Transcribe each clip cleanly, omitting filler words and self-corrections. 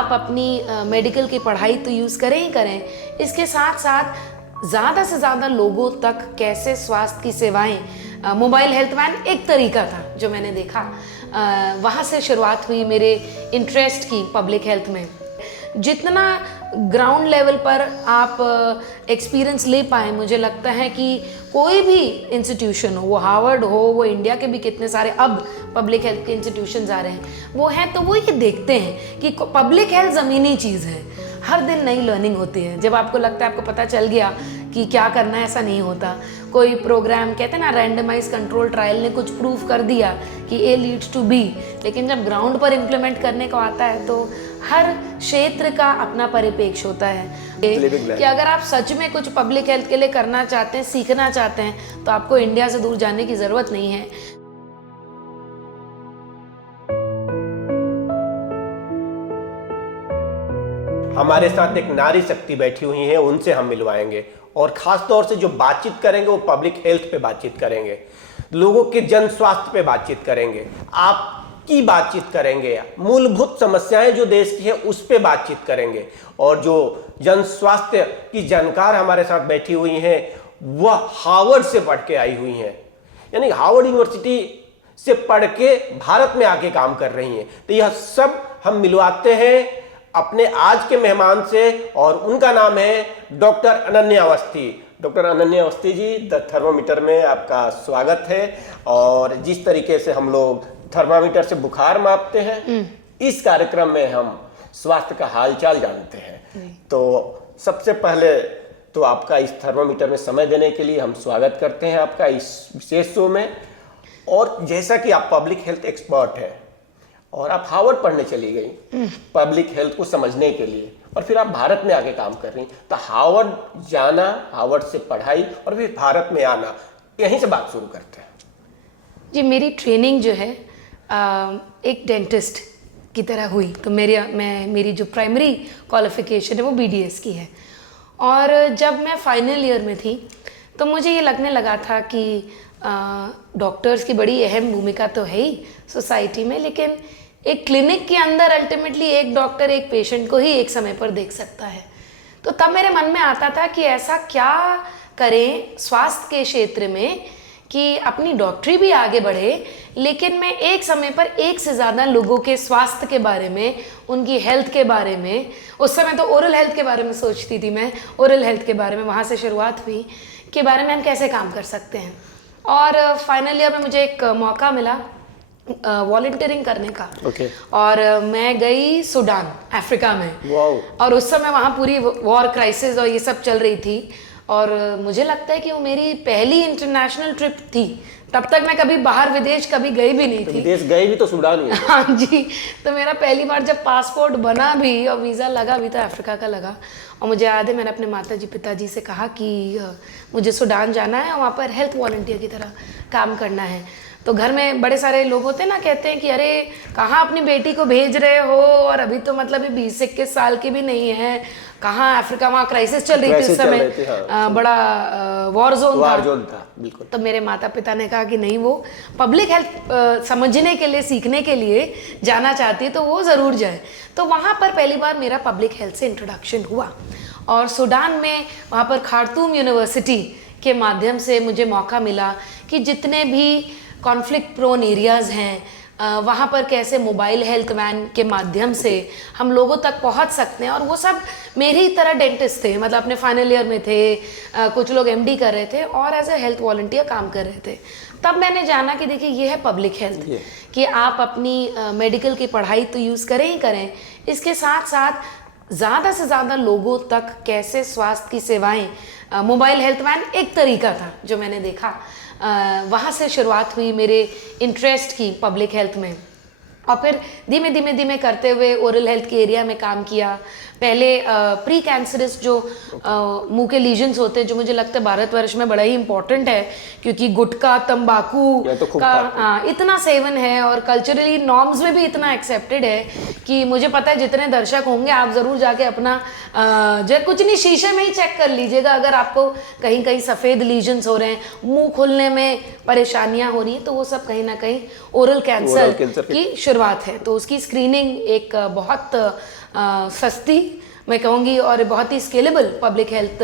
आप अपनी मेडिकल की पढ़ाई तो यूज़ करें ही करें, इसके साथ साथ ज़्यादा से ज़्यादा लोगों तक कैसे स्वास्थ्य की सेवाएं, मोबाइल हेल्थ वैन एक तरीका था जो मैंने देखा, वहाँ से शुरुआत हुई मेरे इंटरेस्ट की पब्लिक हेल्थ में। जितना ग्राउंड लेवल पर आप एक्सपीरियंस ले पाए, मुझे लगता है कि कोई भी इंस्टीट्यूशन हो, वो हार्वर्ड हो, वो इंडिया के भी कितने सारे अब पब्लिक हेल्थ के इंस्टीट्यूशंस आ रहे हैं, वो हैं, तो वो ये देखते हैं कि पब्लिक हेल्थ ज़मीनी चीज़ है। हर दिन नई लर्निंग होती है। जब आपको लगता है आपको पता चल गया कि क्या करना है, ऐसा नहीं होता। कोई प्रोग्राम कहते हैं ना, रैंडमाइज कंट्रोल ट्रायल ने कुछ प्रूव कर दिया कि ए लीड्स टू बी, लेकिन जब ग्राउंड पर इम्प्लीमेंट करने को आता है तो हर क्षेत्र का अपना परिपेक्ष होता है कि अगर आप सच में कुछ पब्लिक हेल्थ के लिए करना चाहते हैं, सीखना चाहते हैं, तो आपको इंडिया से दूर जाने की ज़रूरत नहीं है। हमारे साथ एक नारी शक्ति बैठी हुई है, उनसे हम मिलवाएंगे और खास तौर से जो बातचीत करेंगे वो पब्लिक हेल्थ पे बातचीत करेंगे, लोगों के जन स्वास्थ्य पे बातचीत करेंगे, आपकी बातचीत करेंगे, मूलभूत समस्याएं जो देश की है उस पे बातचीत करेंगे। और जो जन स्वास्थ्य की जानकार हमारे साथ बैठी हुई हैं वह हार्वर्ड से पढ़ के आई हुई हैं, यानी हार्वर्ड यूनिवर्सिटी से पढ़ के भारत में आके काम कर रही हैं। तो यह सब हम मिलवाते हैं अपने आज के मेहमान से, और उनका नाम है doctor Ananya Awasthi. Doctor Ananya Awasthi ji, the thermometer में आपका स्वागत है। और जिस तरीके से हम लोग थर्मामीटर से बुखार मापते हैं, इस कार्यक्रम में हम स्वास्थ्य का हालचाल जानते हैं। तो सबसे पहले तो आपका इस थर्मामीटर में समय देने के लिए हम स्वागत करते हैं आपका इस विशेष शो में। और जैसा कि आप पब्लिक हेल्थ एक्सपर्ट हैं और आप हार्वर्ड पढ़ने चली गई पब्लिक हेल्थ को समझने के लिए, और फिर आप भारत में आके काम कर रही, तो हार्वर्ड जाना, हार्वर्ड से पढ़ाई और फिर भारत में आना, यहीं से बात शुरू करते हैं। जी, मेरी ट्रेनिंग जो है एक डेंटिस्ट की तरह हुई। तो मेरी जो प्राइमरी क्वालिफिकेशन है वो BDS की है। और जब मैं फाइनल ईयर में थी तो मुझे ये लगने लगा था कि डॉक्टर्स की बड़ी अहम भूमिका तो है ही सोसाइटी में, लेकिन एक क्लिनिक के अंदर अल्टीमेटली एक डॉक्टर एक पेशेंट को ही एक समय पर देख सकता है। तो तब मेरे मन में आता था कि ऐसा क्या करें स्वास्थ्य के क्षेत्र में कि अपनी डॉक्टरी भी आगे बढ़े, लेकिन मैं एक समय पर एक से ज़्यादा लोगों के स्वास्थ्य के बारे में, उनकी हेल्थ के बारे में, उस समय तो ओरल हेल्थ के बारे में सोचती थी मैं, ओरल हेल्थ के बारे में, वहाँ से शुरुआत हुई के बारे में हम कैसे काम कर सकते हैं। और फाइनल ईयर में मुझे एक मौका मिला वॉलंटियरिंग करने का। और मैं गई सूडान, अफ्रीका में। और उस समय वहाँ पूरी वॉर क्राइसिस और ये सब चल रही थी, और मुझे लगता है कि वो मेरी पहली इंटरनेशनल ट्रिप थी। तब तक मैं कभी बाहर विदेश कभी गई भी नहीं थी। विदेश गए भी तो सूडान ही। हाँ जी। तो मेरा पहली बार जब पासपोर्ट बना भी और वीज़ा लगा भी तो अफ्रीका का लगा। और मुझे याद है मैंने अपने माताजी पिताजी से कहा कि मुझे सूडान जाना है और वहाँ पर हेल्थ वॉलंटियर की तरह काम करना है। तो घर में बड़े सारे लोग होते हैं ना, कहते हैं कि अरे कहाँ अपनी बेटी को भेज रहे हो, और अभी तो मतलब 20-21 साल की भी नहीं है, कहाँ अफ्रीका, वहाँ क्राइसिस चल रही थी उस समय। बड़ा वॉर जोन था बिल्कुल। तो मेरे माता पिता ने कहा कि नहीं, वो पब्लिक हेल्थ समझने के लिए, सीखने के लिए जाना चाहती है तो वो ज़रूर जाए। तो वहाँ पर पहली बार मेरा पब्लिक हेल्थ से इंट्रोडक्शन हुआ। और सूडान में वहाँ पर खार्तूम यूनिवर्सिटी के माध्यम से मुझे मौका मिला कि जितने भी कॉन्फ्लिक्ट प्रोन एरियाज़ हैं वहाँ पर कैसे मोबाइल हेल्थ वैन के माध्यम से हम लोगों तक पहुँच सकते हैं। और वो सब मेरी तरह डेंटिस्ट थे, मतलब अपने फाइनल ईयर में थे, कुछ लोग MD कर रहे थे और एज ए हेल्थ वॉलंटियर काम कर रहे थे। तब मैंने जाना कि देखिए ये है पब्लिक हेल्थ, कि आप अपनी मेडिकल की पढ़ाई तो यूज़ करें ही करें, इसके साथ साथ ज़्यादा से ज़्यादा लोगों तक कैसे स्वास्थ्य की सेवाएं, मोबाइल हेल्थ वैन एक तरीका था जो मैंने देखा। वहाँ से शुरुआत हुई मेरे इंटरेस्ट की पब्लिक हेल्थ में। और फिर धीमे धीमे करते हुए ओरल हेल्थ के एरिया में काम किया। पहले प्री कैंसरस जो मुंह के लीजन्स होते हैं, जो मुझे लगता है भारतवर्ष में बड़ा ही इंपॉर्टेंट है, क्योंकि गुटखा तंबाकू का इतना सेवन है और कल्चरली नॉर्म्स में भी इतना एक्सेप्टेड है कि मुझे पता है जितने दर्शक होंगे आप ज़रूर जाके अपना कुछ नहीं, शीशे में ही चेक कर लीजिएगा। अगर आपको कहीं कहीं सफ़ेद लीजन्स हो रहे हैं, मुंह खुलने में परेशानियां हो रही हैं, तो वो सब कहीं ना कहीं ओरल कैंसर की शुरुआत है। तो उसकी स्क्रीनिंग एक बहुत सस्ती मैं कहूँगी और बहुत ही scalable public health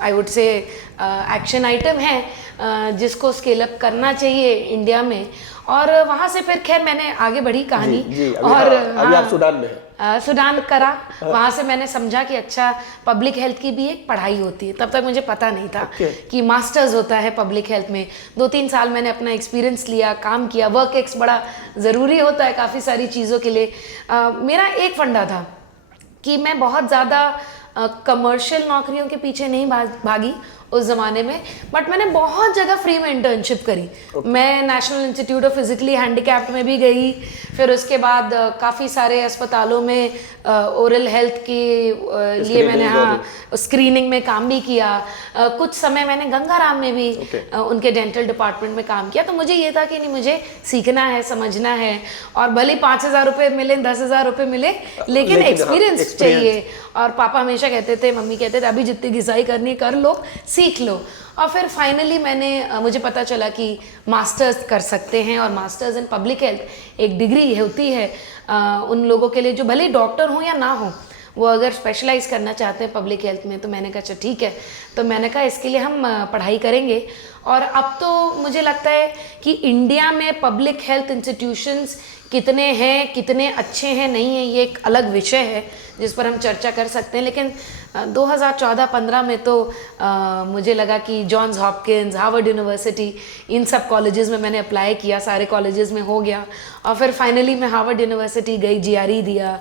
I would say action item है जिसको स्केल अप करना चाहिए इंडिया में। और वहाँ से फिर खैर मैंने आगे बढ़ी कहानी जी, और अभी आप सूडान में हैं। सूडान करा। वहाँ से मैंने समझा कि अच्छा पब्लिक हेल्थ की भी एक पढ़ाई होती है, तब तक मुझे पता नहीं था कि मास्टर्स होता है पब्लिक हेल्थ में। 2-3 साल मैंने अपना एक्सपीरियंस लिया, काम किया। वर्क एक्स बड़ा ज़रूरी होता है काफ़ी सारी चीज़ों के लिए। मेरा एक फंडा था कि मैं बहुत ज़्यादा कमर्शियल नौकरियों के पीछे नहीं भागी उस ज़माने में, बट मैंने बहुत जगह फ्री में इंटर्नशिप करी। मैं national institute of physically handicapped में भी गई, फिर उसके बाद काफ़ी सारे अस्पतालों में ओरल हेल्थ के लिए मैंने स्क्रीनिंग में काम भी किया। कुछ समय मैंने गंगाराम में भी उनके डेंटल डिपार्टमेंट में काम किया। तो मुझे ये था कि नहीं, मुझे सीखना है, समझना है, और भले 5,000 रुपये मिले, 10,000 रुपये मिले, लेकिन एक्सपीरियंस चाहिए। और पापा हमेशा कहते थे, मम्मी कहते थे, अभी जितनी घिसाई करनी कर लो, सीख लो। और फिर फाइनली मुझे पता चला कि मास्टर्स कर सकते हैं, और मास्टर्स इन पब्लिक हेल्थ एक डिग्री होती है उन लोगों के लिए जो भले डॉक्टर हो या ना हो, वो अगर स्पेशलाइज करना चाहते हैं पब्लिक हेल्थ में। तो मैंने कहा अच्छा ठीक है, तो मैंने कहा इसके लिए हम पढ़ाई करेंगे। और अब तो मुझे लगता है कि इंडिया में पब्लिक हेल्थ इंस्टीट्यूशंस कितने हैं, कितने अच्छे हैं, नहीं है, ये एक अलग विषय है जिस पर हम चर्चा कर सकते हैं। लेकिन 2014-15 में तो मुझे लगा कि जॉन्स हॉपकिंस, हार्वर्ड यूनिवर्सिटी, इन सब कॉलेजेस में मैंने अप्लाई किया, सारे कॉलेजेस में हो गया। और फिर फाइनली मैं हार्वर्ड यूनिवर्सिटी गई, GRE दिया,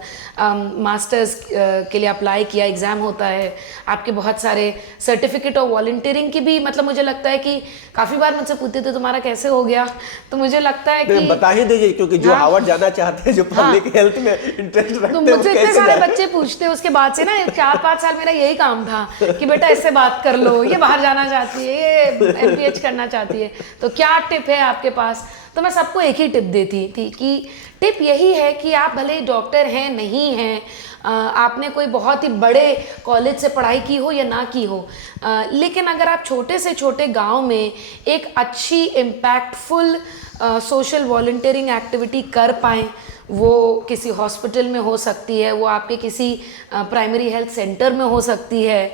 मास्टर्स के लिए अप्लाई किया, एग्ज़ाम होता है, आपके बहुत सारे सर्टिफिकेट और वॉलंटियरिंग की भी, मतलब मुझे लगता है कि काफ़ी बार मुझसे पूछते थे तुम्हारा कैसे हो गया, तो मुझे लगता है कि बता ही दीजिए, क्योंकि जो हार्वर्ड जाना चाहते हैं, जो पब्लिक हेल्थ में इंटरेस्ट रखते हैं, तो मुझसे इतने सारे बच्चे पूछते। उसके बाद से ना 4-5 साल मेरा यही काम था कि बेटा इससे बात कर लो, ये बाहर जाना चाहती है, ये MPH करना चाहती है, तो क्या टिप है आपके पास। तो मैं सबको एक ही टिप देती थी कि टिप यही है कि आप भले डॉक्टर हैं, नहीं हैं, आपने कोई बहुत ही बड़े कॉलेज से पढ़ाई की हो या ना की हो, लेकिन अगर आप छोटे से छोटे गांव में एक अच्छी इम्पैक्टफुल सोशल वॉलंटियरिंग एक्टिविटी कर पाएँ, वो किसी हॉस्पिटल में हो सकती है, वो आपके किसी प्राइमरी हेल्थ सेंटर में हो सकती है,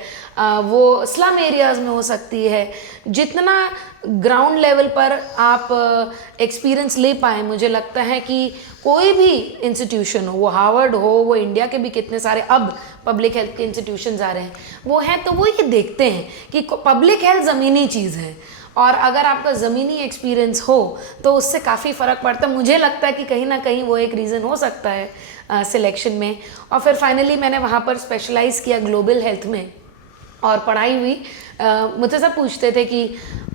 वो स्लम एरियाज़ में हो सकती है, जितना ग्राउंड लेवल पर आप एक्सपीरियंस ले पाएँ, मुझे लगता है कि कोई भी इंस्टीट्यूशन हो, वो हार्वर्ड हो, वो इंडिया के भी कितने सारे अब पब्लिक हेल्थ के इंस्टीट्यूशंस आ रहे हैं, वो हैं, तो वो ये देखते हैं कि पब्लिक हेल्थ ज़मीनी चीज़ है, और अगर आपका ज़मीनी एक्सपीरियंस हो तो उससे काफ़ी फ़र्क पड़ता है। मुझे लगता है कि कहीं ना कहीं वो एक रीज़न हो सकता है सिलेक्शन में। और फिर फाइनली मैंने वहाँ पर स्पेशलाइज़ किया ग्लोबल हेल्थ में, और पढ़ाई हुई। मुझसे सब पूछते थे कि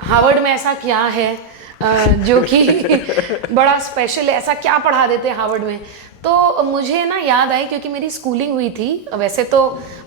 हार्वर्ड में ऐसा क्या है जो कि बड़ा स्पेशल है, ऐसा क्या पढ़ा देते हैं हार्वर्ड में। तो मुझे ना याद आई, क्योंकि मेरी स्कूलिंग हुई थी, वैसे तो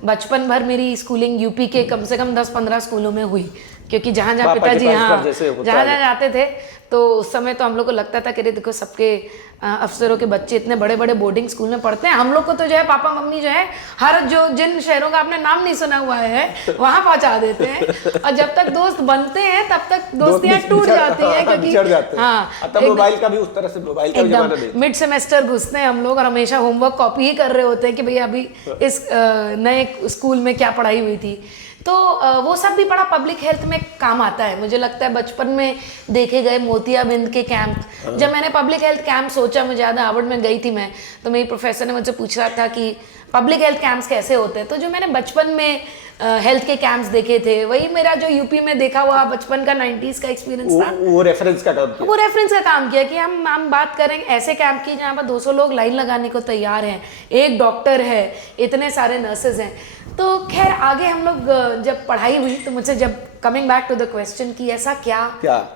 बचपन भर मेरी स्कूलिंग यूपी के कम से कम 10-15 स्कूलों में हुई, क्योंकि जहाँ जहाँ पिताजी जहाँ जाते थे, तो उस समय तो हम लोग को लगता था कि देखो सबके अफसरों के बच्चे इतने बड़े बड़े बोर्डिंग स्कूल में पढ़ते हैं, हम लोग को तो जो है पापा मम्मी जो है हर जिन शहरों का आपने नाम नहीं सुना हुआ है वहाँ पहुँचा देते हैं, और जब तक दोस्त बनते हैं तब तक दोस्तियाँ टूट जाती हैं, क्योंकि हाँ तब मोबाइल का भी उस तरह से मोबाइल का जमाना नहीं। मिड सेमेस्टर घुसते हैं हम लोग और हमेशा होमवर्क कॉपी ही कर रहे होते हैं कि भैया अभी इस नए स्कूल में क्या पढ़ाई हुई थी। तो वो सब भी बड़ा पब्लिक हेल्थ में काम आता है। मुझे लगता है बचपन में देखे गए मोतियाबिंद के कैंप, जब मैंने पब्लिक हेल्थ कैंप सोचा, मुझे याद है हार्वर्ड में गई थी मैं, तो मेरी प्रोफेसर ने मुझसे पूछा था कि पब्लिक हेल्थ कैंप्स कैसे होते हैं। तो जो मैंने बचपन में हेल्थ के कैंप्स देखे थे, वही मेरा जो यूपी में देखा हुआ बचपन का 90s का एक्सपीरियंस था, वो रेफरेंस का काम किया। वो रेफरेंस का काम किया कि हम बात करें ऐसे कैंप की जहाँ पर 200 लोग लाइन लगाने को तैयार हैं, एक डॉक्टर है, इतने सारे नर्सेज हैं। तो खैर आगे हम लोग जब पढ़ाई हुई, तो मुझसे जब coming back to the question कि ऐसा क्या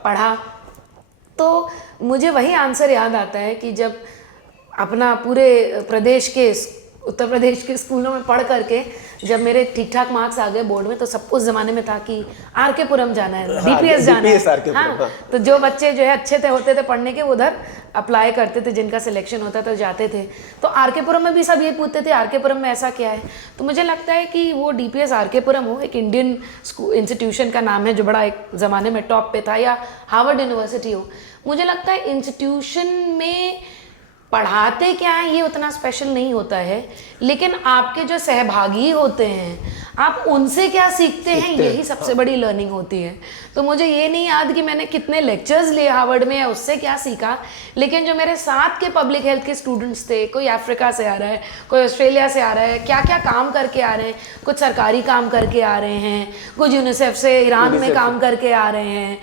पढ़ा, तो मुझे वही आंसर याद आता है कि जब अपना पूरे प्रदेश के, उत्तर प्रदेश के स्कूलों में पढ़ करके जब मेरे ठीक ठाक मार्क्स आ गए बोर्ड में, तो सब उस जमाने में था कि RK पुरम जाना है, DPS जाना है। हाँ, तो जो बच्चे जो है अच्छे होते थे पढ़ने के, उधर अप्लाई करते थे, जिनका सिलेक्शन होता था जाते थे। तो RK पुरम में भी सब ये पूछते थे RK पुरम में ऐसा क्या है। तो मुझे लगता है कि वो DPS RK पुरम हो, एक इंडियन इंस्टीट्यूशन का नाम है जो बड़ा एक ज़माने में टॉप पे था, या हार्वर्ड यूनिवर्सिटी हो, मुझे लगता है इंस्टीट्यूशन में पढ़ाते क्या है ये उतना स्पेशल नहीं होता है, लेकिन आपके जो सहभागी होते हैं आप उनसे क्या सीखते हैं यही सबसे बड़ी लर्निंग होती है। तो मुझे ये नहीं याद कि मैंने कितने लेक्चर्स लिए हार्वर्ड में या उससे क्या सीखा, लेकिन जो मेरे साथ के पब्लिक हेल्थ के स्टूडेंट्स थे, कोई अफ्रीका से आ रहा है, कोई ऑस्ट्रेलिया से आ रहा है, क्या क्या काम करके आ रहे हैं, कुछ सरकारी काम करके आ रहे हैं, कुछ यूनिसेफ से ईरान में काम करके आ रहे हैं,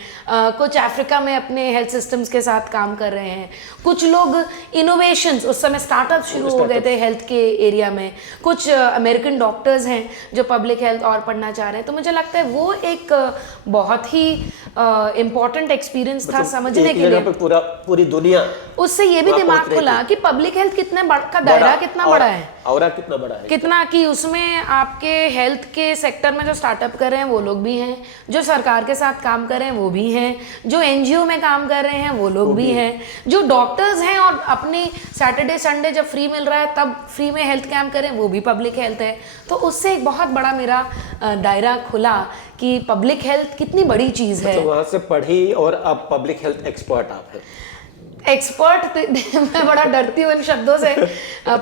कुछ अफ्रीका में अपने हेल्थ सिस्टम्स के साथ काम कर रहे हैं, कुछ लोग इनोवेशंस, उस समय स्टार्टअप शुरू हो गए थे हेल्थ के एरिया में, कुछ अमेरिकन डॉक्टर्स हैं जो पब्लिक हेल्थ और पढ़ना चाह रहे हैं। तो मुझे लगता है वो एक बहुत ही इम्पॉर्टेंट एक्सपीरियंस था समझने के लिए। पूरी दुनिया उससे ये भी दिमाग खुला कि पब्लिक हेल्थ कितने का दायरा कितना बड़ा है, और कितना बड़ा है, कितना कि उसमें आपके हेल्थ के सेक्टर में जो स्टार्टअप कर रहे हैं वो लोग भी हैं, जो सरकार के साथ काम कर रहे हैं वो भी हैं, जो एनजीओ में काम कर रहे हैं वो लोग भी हैं, जो डॉक्टर्स हैं और अपनी सैटरडे संडे जब फ्री मिल रहा है तब फ्री में हेल्थ कैंप करें वो भी पब्लिक हेल्थ है। तो उससे एक बहुत बड़ा मेरा दायरा खुला कि पब्लिक हेल्थ कितनी बड़ी चीज़ है। तो वहाँ से पढ़ी और अब पब्लिक हेल्थ एक्सपर्ट आप हैं। एक्सपर्ट मैं बड़ा डरती हूँ इन शब्दों से।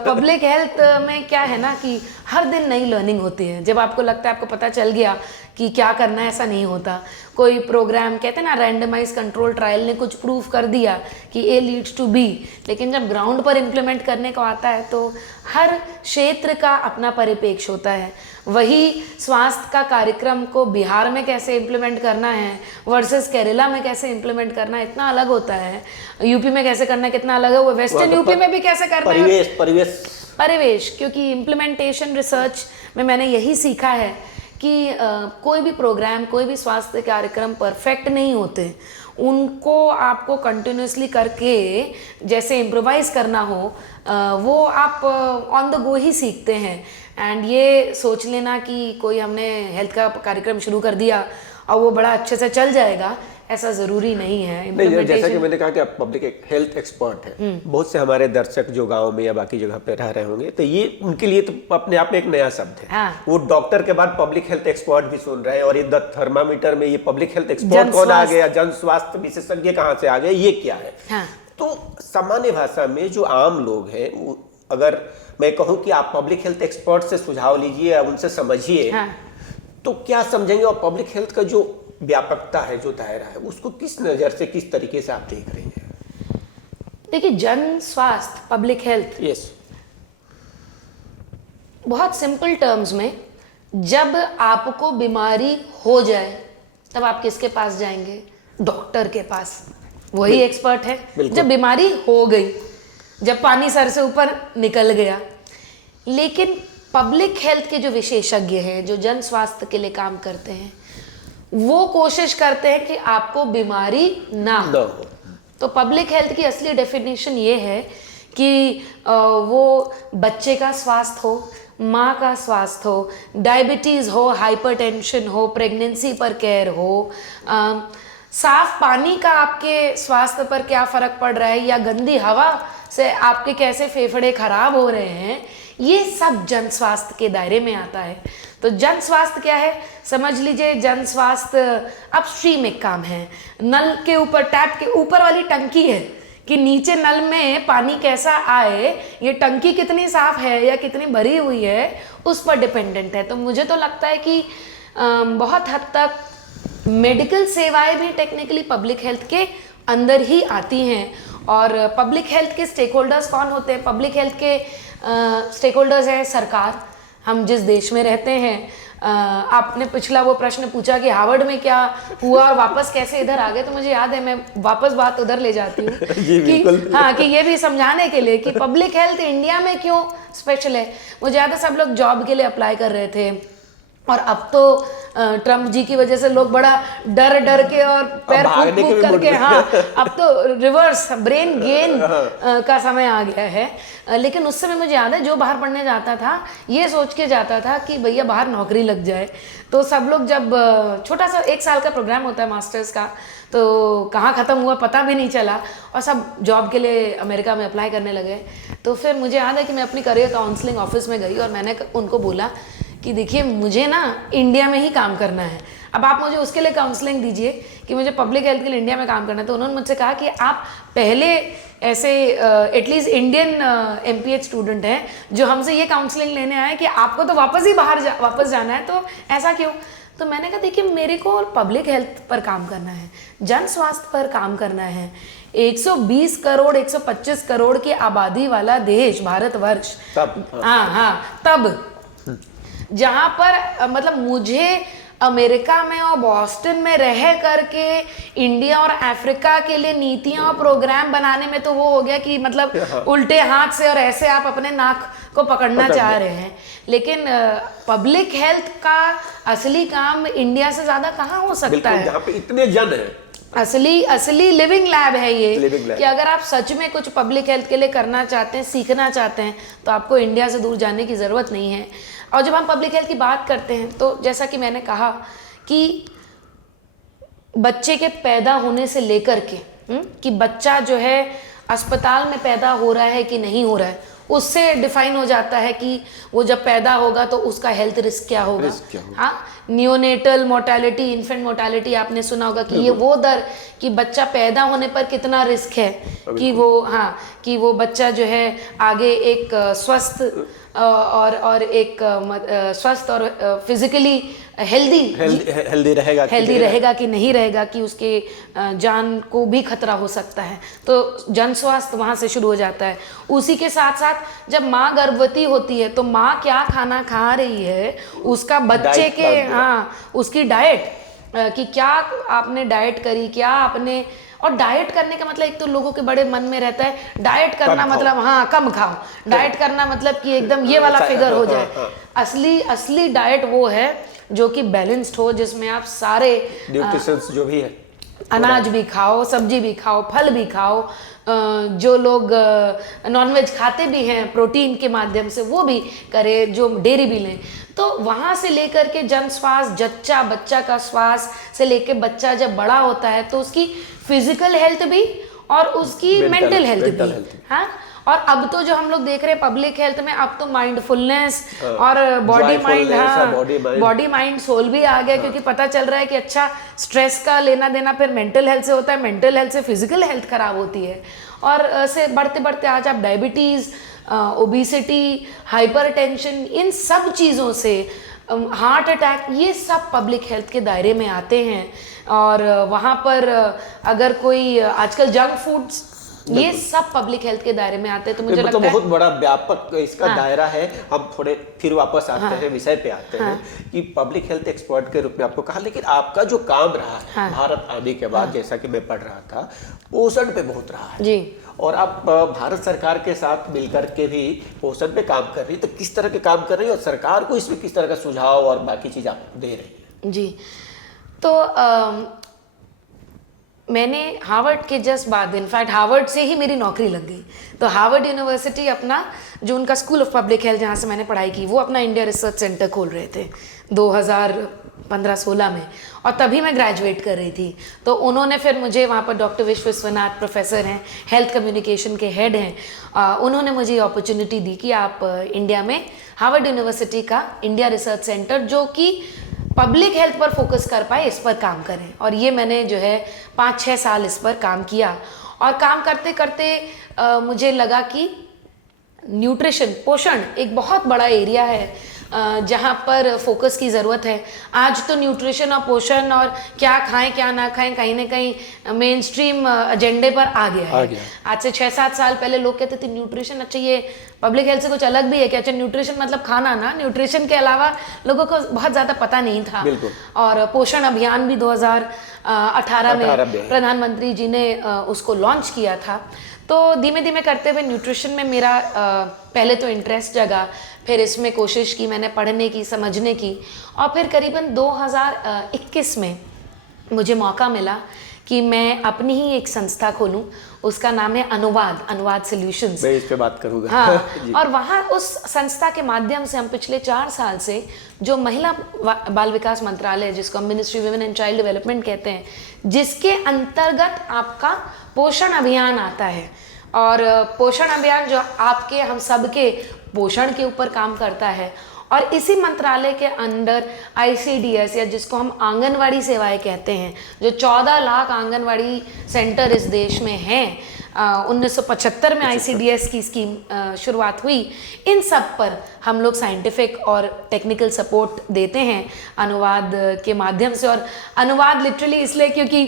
पब्लिक हेल्थ में क्या है ना कि हर दिन नई लर्निंग होती है। जब आपको लगता है आपको पता चल गया कि क्या करना है, ऐसा नहीं होता। कोई प्रोग्राम कहते हैं ना रैंडमाइज कंट्रोल ट्रायल ने कुछ प्रूव कर दिया कि ए लीड्स टू बी, लेकिन जब ग्राउंड पर इम्प्लीमेंट करने को आता है तो हर क्षेत्र का अपना परिप्रेक्ष्य होता है। वही स्वास्थ्य का कार्यक्रम को बिहार में कैसे इम्प्लीमेंट करना है वर्सेस केरला में कैसे इम्प्लीमेंट करना है इतना अलग होता है, यूपी में कैसे करना है कितना अलग है, वो वेस्टर्न यूपी में भी कैसे करना है, परिवेश। क्योंकि इम्प्लीमेंटेशन रिसर्च में मैंने यही सीखा है कि कोई भी प्रोग्राम, कोई भी स्वास्थ्य कार्यक्रम परफेक्ट नहीं होते, उनको आपको कंटिन्यूसली करके जैसे इम्प्रोवाइज करना हो वो आप ऑन द गो ही सीखते हैं। एंड ये सोच लेना कि कोई हमने हेल्थ का कार्यक्रम शुरू कर दिया और वो बड़ा अच्छे से चल जाएगा, ऐसा ज़रूरी नहीं है। नहीं, जैसा कि मैंने कहा कि आप पब्लिक एक हेल्थ एक्सपर्ट है, बहुत से हमारे दर्शक जो गांव में या बाकी जगह पे रह रहे होंगे तो ये उनके लिए तो अपने आप में एक नया शब्द है। हाँ। वो डॉक्टर के बाद पब्लिक हेल्थ एक्सपर्ट भी सुन रहे हैं और ये द थर्मामीटर में ये पब्लिक हेल्थ एक्सपर्ट कौन आ गया, जन स्वास्थ्य विशेषज्ञ कहाँ से आ गए, ये क्या है। हाँ। तो सामान्य भाषा में जो आम लोग हैं, अगर मैं कहूँ कि आप पब्लिक हेल्थ एक्सपर्ट से सुझाव लीजिए या उनसे समझिए, हाँ। तो क्या समझेंगे और पब्लिक हेल्थ का जो व्यापकता है, जो दायरा है, उसको किस नज़र से, किस तरीके से आप देख रहे हैं? देखिए, जन स्वास्थ्य, पब्लिक हेल्थ, यस, बहुत सिंपल टर्म्स में जब आपको बीमारी हो जाए तब आप किसके पास जाएंगे? डॉक्टर के पास। वही एक्सपर्ट है। जब बीमारी हो गई, जब पानी सर से ऊपर निकल गया। लेकिन पब्लिक हेल्थ के जो विशेषज्ञ हैं, जो जन स्वास्थ्य के लिए काम करते हैं, वो कोशिश करते हैं कि आपको बीमारी ना हो। तो पब्लिक हेल्थ की असली डेफिनेशन ये है कि वो बच्चे का स्वास्थ्य हो, माँ का स्वास्थ्य हो, डायबिटीज़ हो, हाइपरटेंशन हो, प्रेगनेंसी पर केयर हो, साफ पानी का आपके स्वास्थ्य पर क्या फ़र्क पड़ रहा है या गंदी हवा से आपके कैसे फेफड़े खराब हो रहे हैं, ये सब जन स्वास्थ्य के दायरे में आता है। तो जन स्वास्थ्य क्या है? समझ लीजिए जन स्वास्थ्य अपस्ट्रीम एक काम है। नल के ऊपर, टैप के ऊपर वाली टंकी है कि नीचे नल में पानी कैसा आए, ये टंकी कितनी साफ है या कितनी भरी हुई है, उस पर डिपेंडेंट है। तो मुझे तो लगता है कि बहुत हद तक मेडिकल सेवाएं भी टेक्निकली पब्लिक हेल्थ के अंदर ही आती हैं। और पब्लिक हेल्थ के स्टेक होल्डर्स कौन होते हैं? पब्लिक हेल्थ के स्टेक होल्डर्स हैं सरकार, हम जिस देश में रहते हैं। आपने पिछला वो प्रश्न पूछा कि हार्वर्ड में क्या हुआ और वापस कैसे इधर आ गए, तो मुझे याद है, मैं वापस बात उधर ले जाती हूँ कि हाँ, कि ये भी समझाने के लिए कि पब्लिक हेल्थ इंडिया में क्यों स्पेशल है। मुझे याद है सब लोग जॉब के लिए अप्लाई कर रहे थे और अब तो ट्रम्प जी की वजह से लोग बड़ा डर डर के और पैर फूक फूक करके, हाँ, अब तो रिवर्स ब्रेन गेन का समय आ गया है। लेकिन उस समय मुझे याद है जो बाहर पढ़ने जाता था ये सोच के जाता था कि भैया बाहर नौकरी लग जाए। तो सब लोग जब छोटा सा 1 साल का प्रोग्राम होता है मास्टर्स का, तो कहाँ ख़त्म हुआ पता भी नहीं चला और सब जॉब के लिए अमेरिका में अप्लाई करने लगे। तो फिर मुझे याद है कि मैं अपनी करियर काउंसलिंग ऑफिस में गई और मैंने उनको बोला कि देखिए मुझे ना इंडिया में ही काम करना है, अब आप मुझे उसके लिए काउंसलिंग दीजिए कि मुझे पब्लिक हेल्थ के लिए इंडिया में काम करना है। तो उन्होंने मुझसे कहा कि आप पहले ऐसे एटलीस्ट इंडियन MPH स्टूडेंट हैं जो हमसे ये काउंसलिंग लेने आए कि आपको तो वापस ही वापस जाना है, तो ऐसा क्यों? तो मैंने कहा देखिए, मेरे को पब्लिक हेल्थ पर काम करना है, जन स्वास्थ्य पर काम करना है। 120 करोड़ 125 करोड़ की आबादी वाला देश भारतवर्ष, तब हाँ तब जहाँ पर मतलब मुझे अमेरिका में और बॉस्टन में रह करके इंडिया और अफ्रीका के लिए नीतियां और प्रोग्राम बनाने में तो वो हो गया कि मतलब उल्टे हाथ से और ऐसे आप अपने नाक को पकड़ना चाह रहे हैं। लेकिन पब्लिक हेल्थ का असली काम इंडिया से ज्यादा कहाँ हो सकता है, जहाँ पे इतने जन हैं। असली लिविंग लैब है ये, लिविंग लैब। कि अगर आप सच में कुछ पब्लिक हेल्थ के लिए करना चाहते हैं, सीखना चाहते हैं, तो आपको इंडिया से दूर जाने की ज़रूरत नहीं है। और जब हम पब्लिक हेल्थ की बात करते हैं तो जैसा कि मैंने कहा कि बच्चे के पैदा होने से लेकर के कि बच्चा जो है अस्पताल में पैदा हो रहा है कि नहीं हो रहा है, उससे डिफाइन हो जाता है कि वो जब पैदा होगा तो उसका हेल्थ रिस्क क्या होगा। हाँ, नियोनेटल मोर्टेलिटी, इन्फेंट मोर्टेलिटी आपने सुना होगा कि ये वो दर कि बच्चा पैदा होने पर कितना रिस्क है कि वो बच्चा जो है आगे एक स्वस्थ और एक स्वस्थ और फिजिकली हेल्दी रहेगा कि नहीं रहेगा, कि उसके जान को भी खतरा हो सकता है। तो जन स्वास्थ्य वहाँ से शुरू हो जाता है। उसी के साथ साथ जब माँ गर्भवती होती है तो माँ क्या खाना खा रही है, उसका बच्चे के उसकी डाइट, कि क्या आपने डाइट करी, क्या आपने, और डाइट करने का मतलब एक तो लोगों के बड़े मन में रहता है डाइट करना मतलब कम खाओ, डाइट करना मतलब कि एकदम ये वाला फिगर हो जाए। असली डाइट वो है जो कि बैलेंस्ड हो, जिसमें आप सारे न्यूट्रिशंस जो भी है, अनाज भी खाओ, सब्जी भी खाओ, फल भी खाओ, जो लोग नॉनवेज खाते भी हैं प्रोटीन के माध्यम से वो भी करे, जो डेयरी भी लें। तो वहाँ से लेकर के जन स्वास्थ्य, बच्चा का स्वास्थ्य से लेकर बच्चा जब बड़ा होता है तो उसकी फिजिकल हेल्थ भी और उसकी मेंटल हेल्थ भी। हाँ, और अब तो जो हम लोग देख रहे हैं पब्लिक हेल्थ में, अब तो माइंडफुलनेस और बॉडी माइंड सोल भी आ गया, क्योंकि पता चल रहा है कि अच्छा स्ट्रेस का लेना देना फिर मेंटल हेल्थ से होता है, मेंटल हेल्थ से फिजिकल हेल्थ खराब होती है। और से बढ़ते बढ़ते आज आप डायबिटीज, ओबेसिटी, हाइपरटेंशन, इन सब चीज़ों से, हार्ट अटैक, ये सब पब्लिक हेल्थ के दायरे में आते हैं। और वहाँ पर अगर कोई आजकल जंक फूड्स, ये सब पब्लिक हेल्थ के दायरे में आते हैं। तो मुझे लगता है बहुत बड़ा व्यापक इसका दायरा है। हम थोड़े फिर वापस आते हैं, विषय पे आते हैं कि पब्लिक हेल्थ एक्सपर्ट के रूप में आपको कहा, लेकिन आपका जो काम रहा है भारत आने के बाद, जैसा कि मैं पढ़ रहा था, पोषण पे बहुत रहा है जी। और आप भारत सरकार के साथ मिलकर के भी पोषण पे काम कर रही है। तो किस तरह के काम कर रही है और सरकार को इसमें किस तरह का सुझाव और बाकी चीज आप दे रही हैं? जी, तो मैंने हार्वर्ड के जस्ट बाद, इनफैक्ट हार्वर्ड से ही मेरी नौकरी लग गई। तो हार्वर्ड यूनिवर्सिटी अपना जो उनका स्कूल ऑफ पब्लिक हेल्थ, जहाँ से मैंने पढ़ाई की, वो अपना इंडिया रिसर्च सेंटर खोल रहे थे 2015-16 में, और तभी मैं ग्रेजुएट कर रही थी। तो उन्होंने फिर मुझे वहाँ पर, डॉक्टर विश्वनाथ प्रोफेसर हैं, हेल्थ कम्युनिकेशन के हेड हैं, उन्होंने मुझे ये अपॉर्चुनिटी दी कि आप इंडिया में हार्वर्ड यूनिवर्सिटी का इंडिया रिसर्च सेंटर, जो कि पब्लिक हेल्थ पर फोकस कर पाए, इस पर काम करें। और ये मैंने जो है 5-6 साल इस पर काम किया। और काम करते करते मुझे लगा कि न्यूट्रिशन, पोषण एक बहुत बड़ा एरिया है जहाँ पर फोकस की ज़रूरत है। आज तो न्यूट्रिशन और पोषण और क्या खाएं क्या ना खाएं कहीं ना कहीं मेन स्ट्रीम एजेंडे पर आ गया है। आज से 6-7 साल पहले लोग कहते थे न्यूट्रिशन, अच्छा ये पब्लिक हेल्थ से कुछ अलग भी है क्या? अच्छा न्यूट्रिशन मतलब खाना ना, न्यूट्रिशन के अलावा लोगों को बहुत ज़्यादा पता नहीं था। और पोषण अभियान भी 2018 में प्रधानमंत्री जी ने उसको लॉन्च किया था। तो धीमे धीमे करते हुए न्यूट्रिशन में मेरा पहले तो इंटरेस्ट जगा, फिर इसमें कोशिश की मैंने पढ़ने की, समझने की, और फिर करीबन 2021 में मुझे मौका मिला कि मैं अपनी ही एक संस्था खोलूं। उसका नाम है अनुवाद सॉल्यूशंस। मैं इस पे बात करूंगा। हाँ, और वहाँ उस संस्था के माध्यम से हम पिछले 4 साल से जो महिला बाल विकास मंत्रालय, जिसको हम ministry women and child development कहते हैं, जिसके अंतर्गत आपका पोषण अभियान आता है। और पोषण अभियान जो आपके, हम सबके पोषण के ऊपर काम करता है। और इसी मंत्रालय के अंडर ICDS, या जिसको हम आंगनवाड़ी सेवाएं कहते हैं, जो 14 लाख आंगनवाड़ी सेंटर इस देश में हैं, 1975 में ICDS की स्कीम शुरुआत हुई, इन सब पर हम लोग साइंटिफिक और टेक्निकल सपोर्ट देते हैं अनुवाद के माध्यम से। और अनुवाद लिटरली इसलिए क्योंकि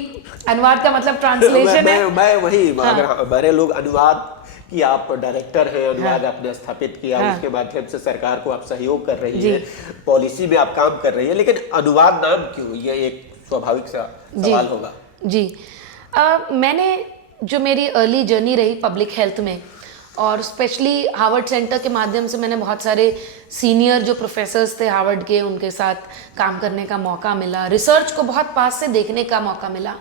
अनुवाद का मतलब ट्रांसलेशन है। मैं वही, अगर हमारे लोग अनुवाद कि आप डायरेक्टर हैं, अनुवाद आपने स्थापित किया, उसके माध्यम से सरकार को आप सहयोग कर रही है, पॉलिसी में आप काम कर रही है, लेकिन अनुवाद नाम क्यों? ये एक स्वाभाविक सा सवाल होगा। जी, मैंने जो मेरी अर्ली जर्नी रही पब्लिक हेल्थ में, और स्पेशली हार्वर्ड सेंटर के माध्यम से मैंने बहुत सारे सीनियर जो प्रोफेसर्स थे हार्वर्ड के, उनके साथ काम करने का मौका मिला, रिसर्च को बहुत पास से देखने का मौका मिला।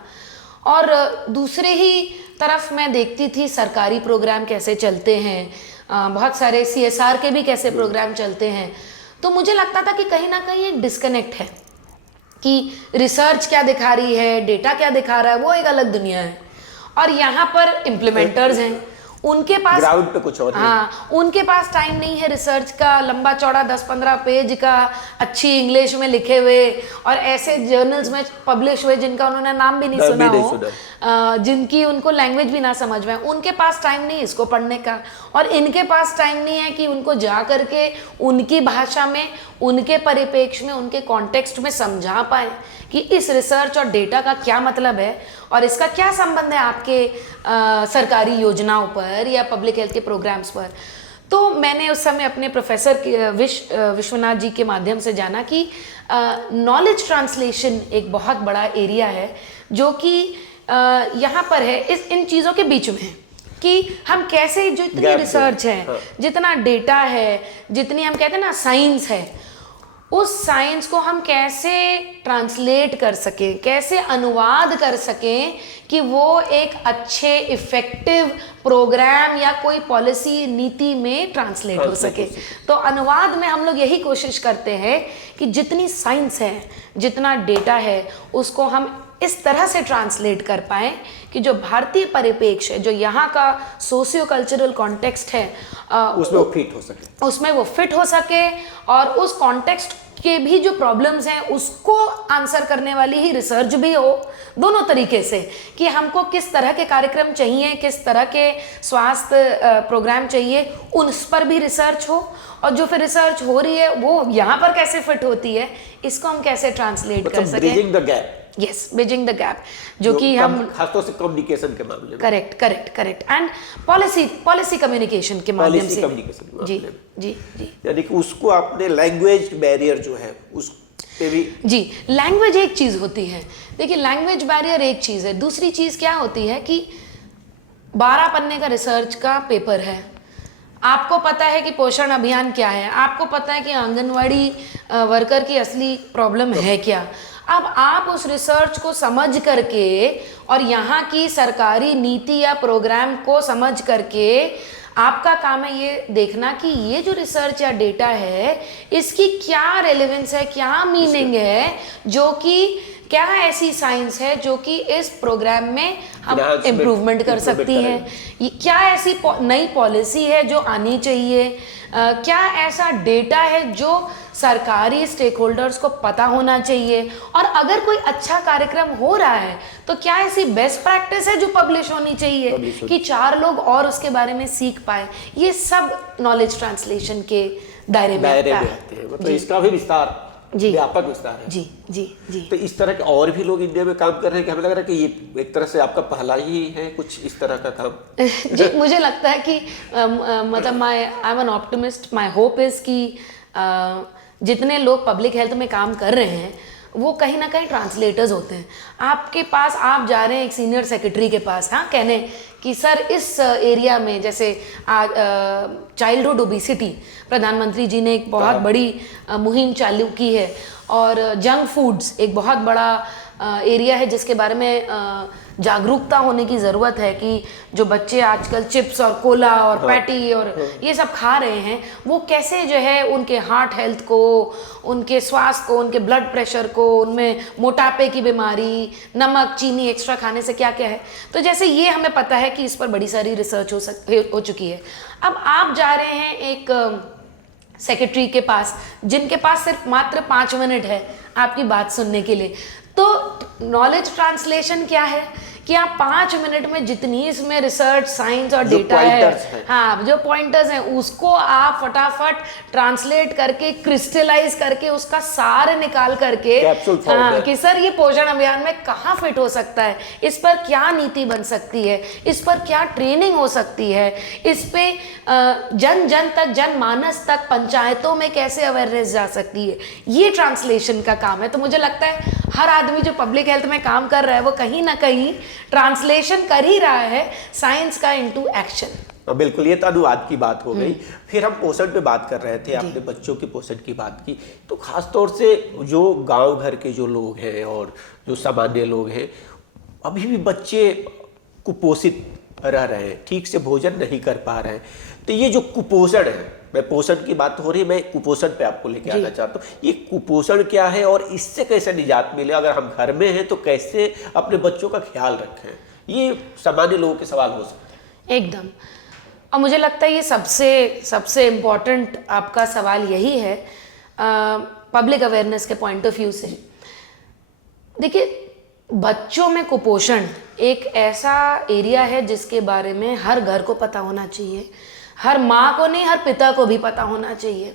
और दूसरे ही तरफ मैं देखती थी सरकारी प्रोग्राम कैसे चलते हैं, बहुत सारे CSR के भी कैसे प्रोग्राम चलते हैं। तो मुझे लगता था कि कहीं ना कहीं एक डिस्कनेक्ट है कि रिसर्च क्या दिखा रही है, डेटा क्या दिखा रहा है, वो एक अलग दुनिया है, और यहाँ पर इम्प्लीमेंटर्स हैं, उनके पास ग्राउंड पे कुछ और हाँ, उनके पास टाइम नहीं है रिसर्च का लंबा चौड़ा 10-15 पेज का अच्छी इंग्लिश में लिखे हुए और ऐसे जर्नल्स में पब्लिश हुए जिनका उन्होंने नाम भी नहीं सुना हो, जिनकी उनको लैंग्वेज भी ना समझ में, उनके पास टाइम नहीं इसको पढ़ने का, और इनके पास टाइम नहीं है कि उनको जा करके उनकी भाषा में, उनके परिप्रेक्ष्य में, उनके कॉन्टेक्स्ट में समझा पाए कि इस रिसर्च और डेटा का क्या मतलब है और इसका क्या संबंध है आपके सरकारी योजनाओं पर या पब्लिक हेल्थ के प्रोग्राम्स पर। तो मैंने उस समय अपने प्रोफेसर विश्वनाथ जी के माध्यम से जाना कि नॉलेज ट्रांसलेशन एक बहुत बड़ा एरिया है जो कि यहाँ पर है, इन चीज़ों के बीच में है कि हम कैसे, जो इतनी रिसर्च है, जितना डेटा है, जितनी हम कहते हैं ना साइंस है, उस साइंस को हम कैसे ट्रांसलेट कर सकें, कैसे अनुवाद कर सकें कि वो एक अच्छे इफेक्टिव प्रोग्राम या कोई पॉलिसी नीति में ट्रांसलेट हो सके। तो अनुवाद में हम लोग यही कोशिश करते हैं कि जितनी साइंस है, जितना डेटा है, उसको हम इस तरह से ट्रांसलेट कर पाएँ कि जो भारतीय परिप्रेक्ष्य है, जो यहाँ का सोशियो कल्चरल कॉन्टेक्स्ट है, उसमें वो फिट हो सके, उसमें वो फिट हो सके, और उस कॉन्टेक्स्ट के भी जो प्रॉब्लम्स हैं उसको आंसर करने वाली ही रिसर्च भी हो, दोनों तरीके से, कि हमको किस तरह के कार्यक्रम चाहिए, किस तरह के स्वास्थ्य प्रोग्राम चाहिए, उस पर भी रिसर्च हो, और जो फिर रिसर्च हो रही है वो यहाँ पर कैसे फिट होती है, इसको हम कैसे ट्रांसलेट कर सकें। Bridging the gap. Yes, bridging the gap, जो कि हम खासतौर से कम्युनिकेशन के मामले में, करेक्ट एंड पॉलिसी कम्युनिकेशन के माध्यम से, जी जी जी, यानी कि उसको आपने लैंग्वेज बैरियर जो है उस पे भी, जी, लैंग्वेज एक चीज होती है। देखिए, लैंग्वेज बैरियर एक चीज है, दूसरी चीज क्या होती है कि 12 पन्ने का रिसर्च का पेपर है, आपको पता है कि पोषण अभियान क्या है, आपको पता है कि आंगनवाड़ी वर्कर की असली प्रॉब्लम है क्या। अब आप उस रिसर्च को समझ करके और यहाँ की सरकारी नीति या प्रोग्राम को समझ करके आपका काम है ये देखना कि ये जो रिसर्च या डेटा है इसकी क्या रेलेवेंस है, क्या मीनिंग है, जो कि क्या ऐसी साइंस है जो कि इस प्रोग्राम में हम इम्प्रूवमेंट कर सकती है, क्या ऐसी नई पॉलिसी है जो आनी चाहिए, क्या ऐसा डेटा है जो सरकारी स्टेक होल्डर्स को पता होना चाहिए, और अगर कोई अच्छा कार्यक्रम हो रहा है तो क्या ऐसी बेस्ट प्रैक्टिस है जो पब्लिश होनी चाहिए कि 4 लोग और उसके बारे में सीख पाए। ये सब नॉलेज ट्रांसलेशन के दायरे में आते हैं। मतलब इसका भी विस्तार, व्यापक विस्तार है। जी जी जी। तो इस तरह के और भी लोग इंडिया में काम कर रहे हैं कि हमें लग रहा है कि ये एक तरह से आपका पहला ही है कुछ इस तरह का काम? जी, मुझे लगता है कि मतलब I am an optimist, my hope is कि जितने लोग पब्लिक हेल्थ में काम कर रहे हैं वो कहीं ना कहीं ट्रांसलेटर्स होते हैं। आपके पास आप जा रहे हैं एक सीनियर सेक्रेटरी के पास, हाँ, कहने कि सर इस एरिया में, जैसे चाइल्डहुड ओबिसिटी, प्रधानमंत्री जी ने एक बहुत बड़ी मुहिम चालू की है, और जंक फूड्स एक बहुत बड़ा एरिया है जिसके बारे में जागरूकता होने की ज़रूरत है कि जो बच्चे आजकल चिप्स और कोला और पैटी और ये सब खा रहे हैं वो कैसे जो है उनके हार्ट हेल्थ को, उनके स्वास्थ्य को, उनके ब्लड प्रेशर को, उनमें मोटापे की बीमारी, नमक चीनी एक्स्ट्रा खाने से क्या क्या है। तो जैसे ये हमें पता है कि इस पर बड़ी सारी रिसर्च हो चुकी है। अब आप जा रहे हैं एक सेक्रेटरी के पास, जिनके पास सिर्फ मात्र 5 मिनट है आपकी बात सुनने के लिए। तो नॉलेज ट्रांसलेशन क्या है कि आप 5 मिनट में जितनी इसमें रिसर्च, साइंस और जो डेटा pointers है, हैं। हाँ, जो पॉइंटर्स हैं उसको आप फटाफट ट्रांसलेट करके, क्रिस्टलाइज करके, उसका सार निकाल करके, Capsule form हाँ, में। कि सर ये पोषण अभियान में कहाँ फिट हो सकता है, इस पर क्या नीति बन सकती है, इस पर क्या ट्रेनिंग हो सकती है, इस पे जन जन तक, जनमानस तक, पंचायतों में कैसे अवेयरनेस जा सकती है, ये ट्रांसलेशन का काम है। तो मुझे लगता है हर आदमी जो पब्लिक हेल्थ में काम कर रहा है वो कहीं ना कहीं ट्रांसलेशन कर ही रहा है साइंस का इनटू एक्शन। बिल्कुल, ये तो अनुवाद की बात हो गई। फिर हम पोषण पे बात कर रहे थे, आपने बच्चों के पोषण की बात की, तो खास तौर से जो गांव घर के जो लोग हैं और जो सामान्य लोग हैं, अभी भी बच्चे कुपोषित रह रहे हैं, ठीक से भोजन नहीं कर पा रहे हैं। तो ये जो कुपोषण है, मैं पोषण की बात हो रही है, मैं कुपोषण पे आपको लेके आना चाहता हूँ। ये कुपोषण क्या है और इससे कैसे निजात मिले? अगर हम घर में हैं तो कैसे अपने बच्चों का ख्याल रखें? ये सामान्य लोगों के सवाल हो सकते हैं। एकदम। और मुझे लगता है ये सबसे इम्पॉर्टेंट आपका सवाल यही है पब्लिक अवेयरनेस के पॉइंट ऑफ व्यू से। देखिए, बच्चों में कुपोषण एक ऐसा एरिया है जिसके बारे में हर घर को पता होना चाहिए, हर माँ को नहीं, हर पिता को भी पता होना चाहिए।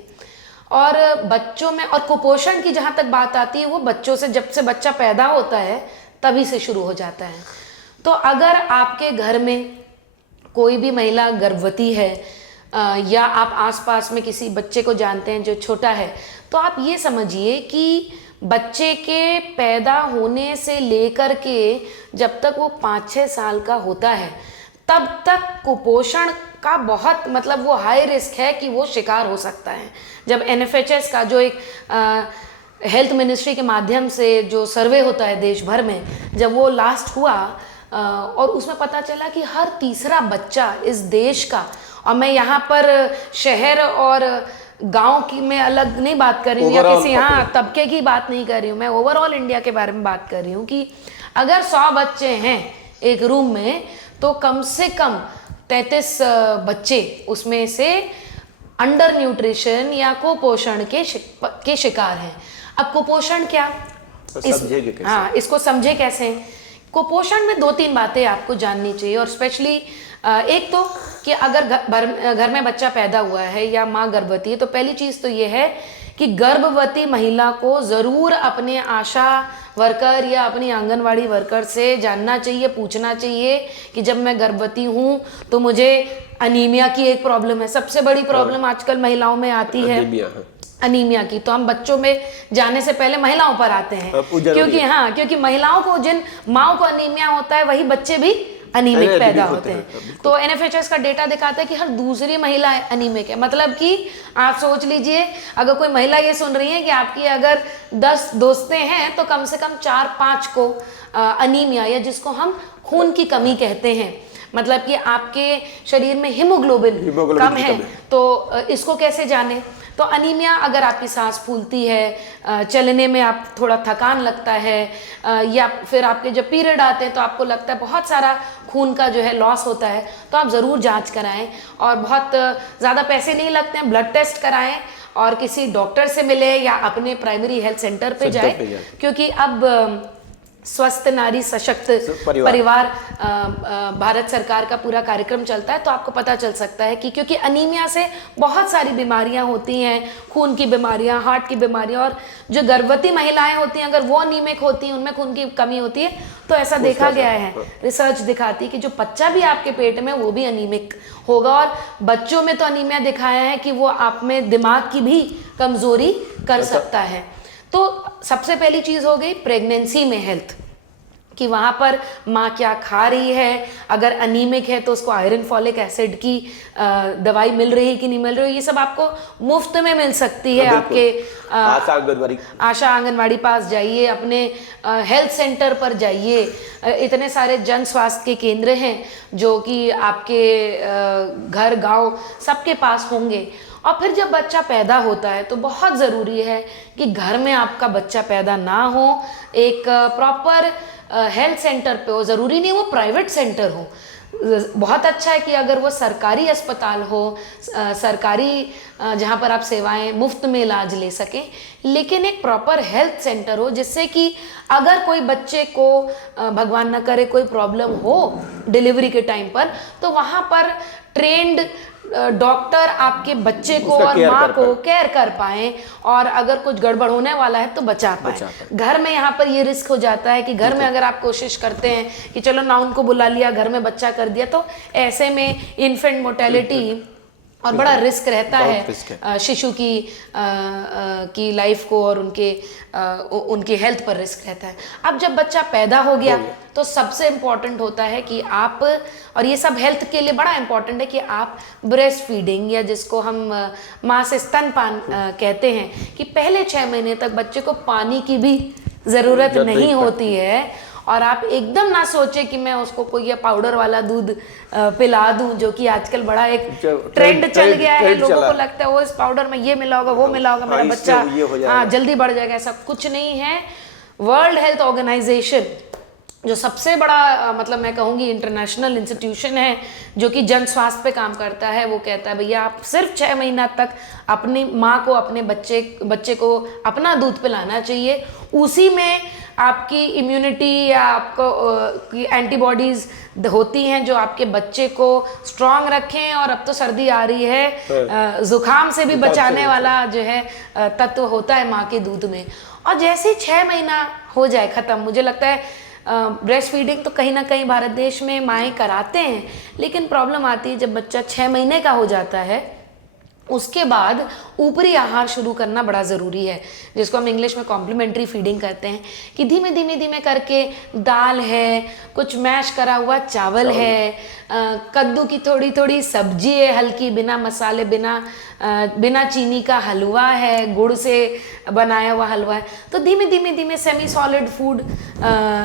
और बच्चों में, और कुपोषण की जहाँ तक बात आती है, वो बच्चों से, जब से बच्चा पैदा होता है तभी से शुरू हो जाता है। तो अगर आपके घर में कोई भी महिला गर्भवती है या आप आसपास में किसी बच्चे को जानते हैं जो छोटा है, तो आप ये समझिए कि बच्चे के पैदा होने से लेकर के जब तक वो 5-6 साल का होता है तब तक कुपोषण का बहुत, मतलब वो हाई रिस्क है कि वो शिकार हो सकता है। जब NFHS का जो एक हेल्थ मिनिस्ट्री के माध्यम से जो सर्वे होता है देश भर में, जब वो लास्ट हुआ और उसमें पता चला कि हर तीसरा बच्चा इस देश का, और मैं यहाँ पर शहर और गांव की में अलग नहीं बात कर रही हूँ या किसी यहाँ तबके की बात नहीं कर रही हूँ, मैं ओवरऑल इंडिया के बारे में बात कर रही हूँ कि अगर 100 बच्चे हैं एक रूम में तो कम से कम 33 बच्चे उसमें से अंडर न्यूट्रिशन या कुपोषण के शिकार हैं। अब कुपोषण क्या, समझेंगे कैसे? हाँ, इसको समझे कैसे? कुपोषण में 2-3 बातें आपको जाननी चाहिए। और स्पेशली एक तो कि अगर घर में बच्चा पैदा हुआ है या माँ गर्भवती है, तो पहली चीज़ तो ये है कि गर्भवती महिला को ज़रूर अपने आशा वर्कर या अपनी आंगनवाड़ी वर्कर से जानना चाहिए, पूछना चाहिए कि जब मैं गर्भवती हूँ तो मुझे अनीमिया की एक प्रॉब्लम है। सबसे बड़ी प्रॉब्लम आजकल महिलाओं में आती है अनीमिया की। तो हम बच्चों में जाने से पहले महिलाओं पर आते हैं, क्योंकि महिलाओं को, जिन माँओं को अनीमिया होता है वही बच्चे भी अनीमिक पैदा होते हैं। तो NFHS का डेटा दिखाता है कि हर दूसरी महिला अनीमिक है। मतलब कि आप सोच लीजिए, अगर कोई महिला ये सुन रही है कि आपकी अगर 10 दोस्तें हैं तो कम से कम 4-5 को अनीमिया, या जिसको हम खून की कमी कहते हैं, मतलब कि आपके शरीर में हीमोग्लोबिन कम है, तो इसको कैसे जाने? तो अनीमिया, अगर आपकी सांस फूलती है, चलने में आप थोड़ा थकान लगता है, या फिर आपके जब पीरियड आते हैं तो आपको लगता है बहुत सारा खून का जो है लॉस होता है, तो आप ज़रूर जांच कराएं। और बहुत ज़्यादा पैसे नहीं लगते हैं, ब्लड टेस्ट कराएं और किसी डॉक्टर से मिले या अपने प्राइमरी हेल्थ सेंटर पे जाए, क्योंकि अब स्वस्थ नारी सशक्त परिवार भारत सरकार का पूरा कार्यक्रम चलता है। तो आपको पता चल सकता है कि क्योंकि अनीमिया से बहुत सारी बीमारियां होती हैं, खून की बीमारियां, हार्ट की बीमारियां, और जो गर्भवती महिलाएं होती हैं अगर वो अनीमिक होती हैं, उनमें खून की कमी होती है, तो ऐसा देखा गया है, रिसर्च दिखाती है कि जो बच्चा भी आपके पेट में वो भी अनीमिक होगा। और बच्चों में तो अनीमिया दिखाया है कि वो आप में दिमाग की भी कमजोरी कर सकता है। तो सबसे पहली चीज़ हो गई प्रेगनेंसी में हेल्थ, कि वहाँ पर माँ क्या खा रही है, अगर अनीमिक है तो उसको आयरन फॉलिक एसिड की दवाई मिल रही है कि नहीं मिल रही है, ये सब आपको मुफ्त में मिल सकती है। आपके आशा आंगनवाड़ी पास जाइए, अपने हेल्थ सेंटर पर जाइए, इतने सारे जन स्वास्थ्य के केंद्र हैं जो कि आपके घर गांव सबके पास होंगे। और फिर जब बच्चा पैदा होता है तो बहुत ज़रूरी है कि घर में आपका बच्चा पैदा ना हो, एक प्रॉपर हेल्थ सेंटर पे हो, ज़रूरी नहीं वो प्राइवेट सेंटर हो, बहुत अच्छा है कि अगर वो सरकारी अस्पताल हो, सरकारी जहाँ पर आप सेवाएं मुफ्त में इलाज ले सकें, लेकिन एक प्रॉपर हेल्थ सेंटर हो, जिससे कि अगर कोई बच्चे को भगवान न करे कोई प्रॉब्लम हो डिलीवरी के टाइम पर, तो वहाँ पर ट्रेंड डॉक्टर आपके बच्चे को और माँ को केयर कर पाए, और अगर कुछ गड़बड़ होने वाला है तो बचा पाए। घर में यहाँ पर ये रिस्क हो जाता है कि घर में अगर आप कोशिश करते हैं कि चलो ना उनको बुला लिया, घर में बच्चा कर दिया, तो ऐसे में इन्फेंट मोर्टेलिटी और बड़ा रिस्क रहता है शिशु की लाइफ को, और उनकी हेल्थ पर रिस्क रहता है। अब जब बच्चा पैदा हो गया तो सबसे इम्पॉर्टेंट होता है कि आप, और ये सब हेल्थ के लिए बड़ा इम्पॉर्टेंट है कि आप ब्रेस्ट फीडिंग, या जिसको हम माँ से स्तनपान कहते हैं, कि पहले 6 महीने तक बच्चे को पानी की भी ज़रूरत नहीं होती है। और आप एकदम ना सोचे कि मैं उसको कोई पाउडर वाला दूध पिला दूं, जो कि आजकल बड़ा एक ट्रेंड चल गया है। लोगों को लगता है वो इस पाउडर में ये मिला होगा, वो मिला होगा, मेरा बच्चा जल्दी बढ़ जाएगा। ऐसा कुछ नहीं है। वर्ल्ड हेल्थ ऑर्गेनाइजेशन, जो सबसे बड़ा मतलब मैं कहूँगी इंटरनेशनल इंस्टीट्यूशन है जो कि जन स्वास्थ्य पे काम करता है, वो कहता है भैया आप सिर्फ 6 महीना तक अपनी माँ को अपने बच्चे को अपना दूध पिलाना चाहिए। उसी में आपकी इम्यूनिटी या आपको एंटीबॉडीज होती हैं जो आपके बच्चे को स्ट्रांग रखें। और अब तो सर्दी आ रही है, जुकाम से भी बचाने वाला जो है तत्व होता है माँ के दूध में। और जैसे 6 महीना हो जाए ख़त्म, मुझे लगता है ब्रेस्ट फीडिंग तो कहीं ना कहीं भारत देश में माएँ कराते हैं, लेकिन प्रॉब्लम आती है जब बच्चा 6 महीने का हो जाता है, उसके बाद ऊपरी आहार शुरू करना बड़ा ज़रूरी है, जिसको हम इंग्लिश में कॉम्प्लीमेंट्री फीडिंग कहते हैं। कि धीमे धीमे धीमे करके दाल है, कुछ मैश करा हुआ चावल है, कद्दू की थोड़ी थोड़ी सब्जी है हल्की, बिना मसाले, बिना चीनी का हलवा है, गुड़ से बनाया हुआ हलवा है। तो धीमे धीमे धीमे सेमी सॉलिड फूड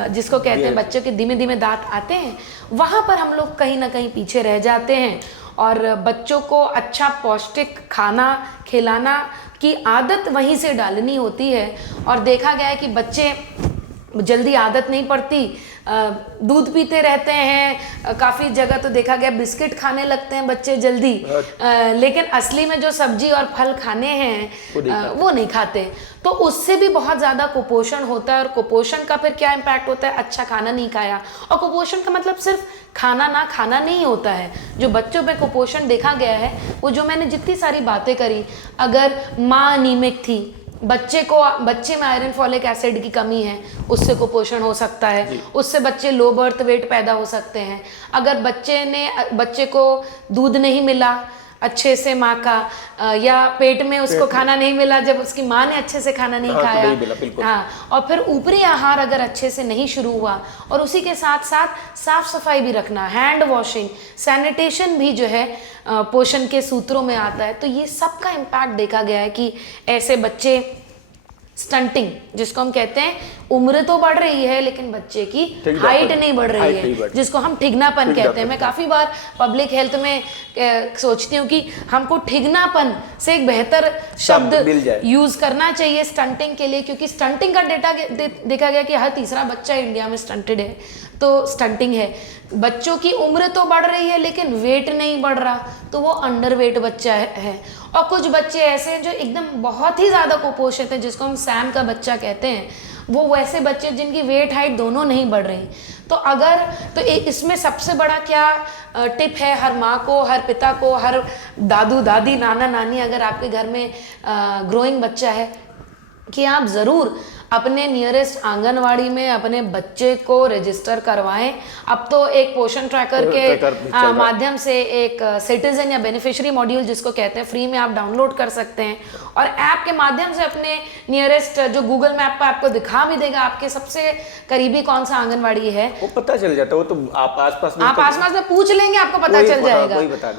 जिसको कहते हैं, बच्चों के धीमे धीमे दांत आते हैं, वहाँ पर हम लोग कहीं ना कहीं पीछे रह जाते हैं। और बच्चों को अच्छा पौष्टिक खाना खिलाना की आदत वहीं से डालनी होती है। और देखा गया है कि बच्चे जल्दी आदत नहीं पड़ती, दूध पीते रहते हैं, काफ़ी जगह तो देखा गया बिस्किट खाने लगते हैं बच्चे जल्दी, लेकिन असली में जो सब्जी और फल खाने हैं वो नहीं खाते। तो उससे भी बहुत ज़्यादा कुपोषण होता है। और कुपोषण का फिर क्या इम्पैक्ट होता है, अच्छा खाना नहीं खाया। और कुपोषण का मतलब सिर्फ खाना ना खाना नहीं होता है। जो बच्चों में कुपोषण देखा गया है, वो जो मैंने जितनी सारी बातें करी, अगर माँ अनीमिक थी, बच्चे में आयरन फॉलिक एसिड की कमी है, उससे कुपोषण हो सकता है, उससे बच्चे लो बर्थ वेट पैदा हो सकते हैं। अगर बच्चे को दूध नहीं मिला अच्छे से माँ का, या पेट में उसको खाना नहीं मिला जब उसकी माँ ने अच्छे से खाना नहीं खाया, हाँ, और फिर ऊपरी आहार अगर अच्छे से नहीं शुरू हुआ, और उसी के साथ साथ साफ सफाई भी रखना, हैंड वॉशिंग, सैनिटेशन भी जो है पोषण के सूत्रों में आता है। तो ये सब का इम्पैक्ट देखा गया है कि ऐसे बच्चे स्टंटिंग जिसको हम कहते हैं, उम्र तो बढ़ रही है लेकिन बच्चे की हाइट नहीं बढ़ रही है, जिसको हम ठिगनापन कहते हैं। मैं काफ़ी बार पब्लिक हेल्थ में सोचती हूँ कि हमको ठिगनापन से एक बेहतर शब्द यूज करना चाहिए स्टंटिंग के लिए, क्योंकि स्टंटिंग का डेटा देखा गया कि हर तीसरा बच्चा इंडिया में स्टंटेड है। तो स्टंटिंग है, बच्चों की उम्र तो बढ़ रही है लेकिन वेट नहीं बढ़ रहा, तो वो अंडर वेट बच्चा है। और कुछ बच्चे ऐसे हैं जो एकदम बहुत ही ज़्यादा कुपोषित हैं, जिसको हम सैम का बच्चा कहते हैं। वो वैसे बच्चे जिनकी वेट हाइट दोनों नहीं बढ़ रही। तो इसमें सबसे बड़ा क्या टिप है हर माँ को, हर पिता को, हर दादू दादी, नाना नानी, अगर आपके घर में ग्रोइंग बच्चा है, कि आप ज़रूर अपने नियरेस्ट आंगनवाड़ी में अपने बच्चे को रजिस्टर करवाएं। अब तो एक पोषण ट्रैकर के माध्यम से एक सिटीजन या बेनिफिशियरी मॉड्यूल जिसको कहते हैं, फ्री में आप डाउनलोड कर सकते हैं, और ऐप के माध्यम से अपने नियरेस्ट, जो गूगल मैप पर आपको दिखा भी देगा आपके सबसे करीबी कौन सा आंगनवाड़ी है, वो पता चल जाता है। वो तो आप आसपास में पूछ लेंगे, आपको पता चल जाएगा।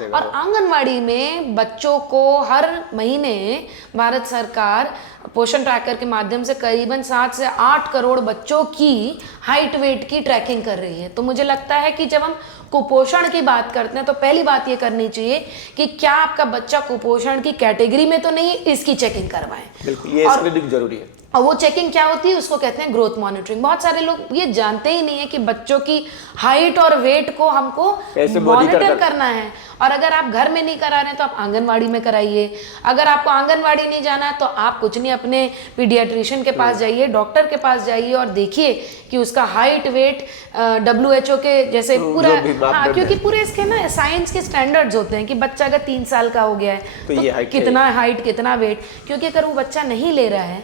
और आंगनवाड़ी में बच्चों को हर महीने भारत सरकार पोषण ट्रैकर के माध्यम से करीबन 7 से 8 करोड़ बच्चों की हाइट वेट की ट्रैकिंग कर रही है। तो मुझे लगता है कि जब हम कुपोषण की बात करते हैं तो पहली बात ये करनी चाहिए कि क्या आपका बच्चा कुपोषण की कैटेगरी में तो नहीं, इसकी चेकिंग करवाएं। बिल्कुल, ये स्क्रीनिंग जरूरी है। और वो चेकिंग क्या होती है, उसको कहते हैं ग्रोथ मॉनिटरिंग। बहुत सारे लोग ये जानते ही नहीं है कि बच्चों की हाइट और वेट को हमको मॉनिटर करना है। और अगर आप घर में नहीं करा रहे हैं तो आप आंगनवाड़ी में कराइए। अगर आपको आंगनवाड़ी नहीं जाना है तो आप कुछ नहीं, अपने पीडियाट्रिशियन के पास जाइए, डॉक्टर के पास जाइए और देखिए कि उसका हाइट वेट WHO के जैसे पूरा, हाँ, क्योंकि पूरे इसके ना साइंस के स्टैंडर्ड्स होते हैं कि बच्चा अगर 3 साल का हो गया है तो कितना हाइट कितना वेट। क्योंकि अगर वो बच्चा नहीं ले रहा है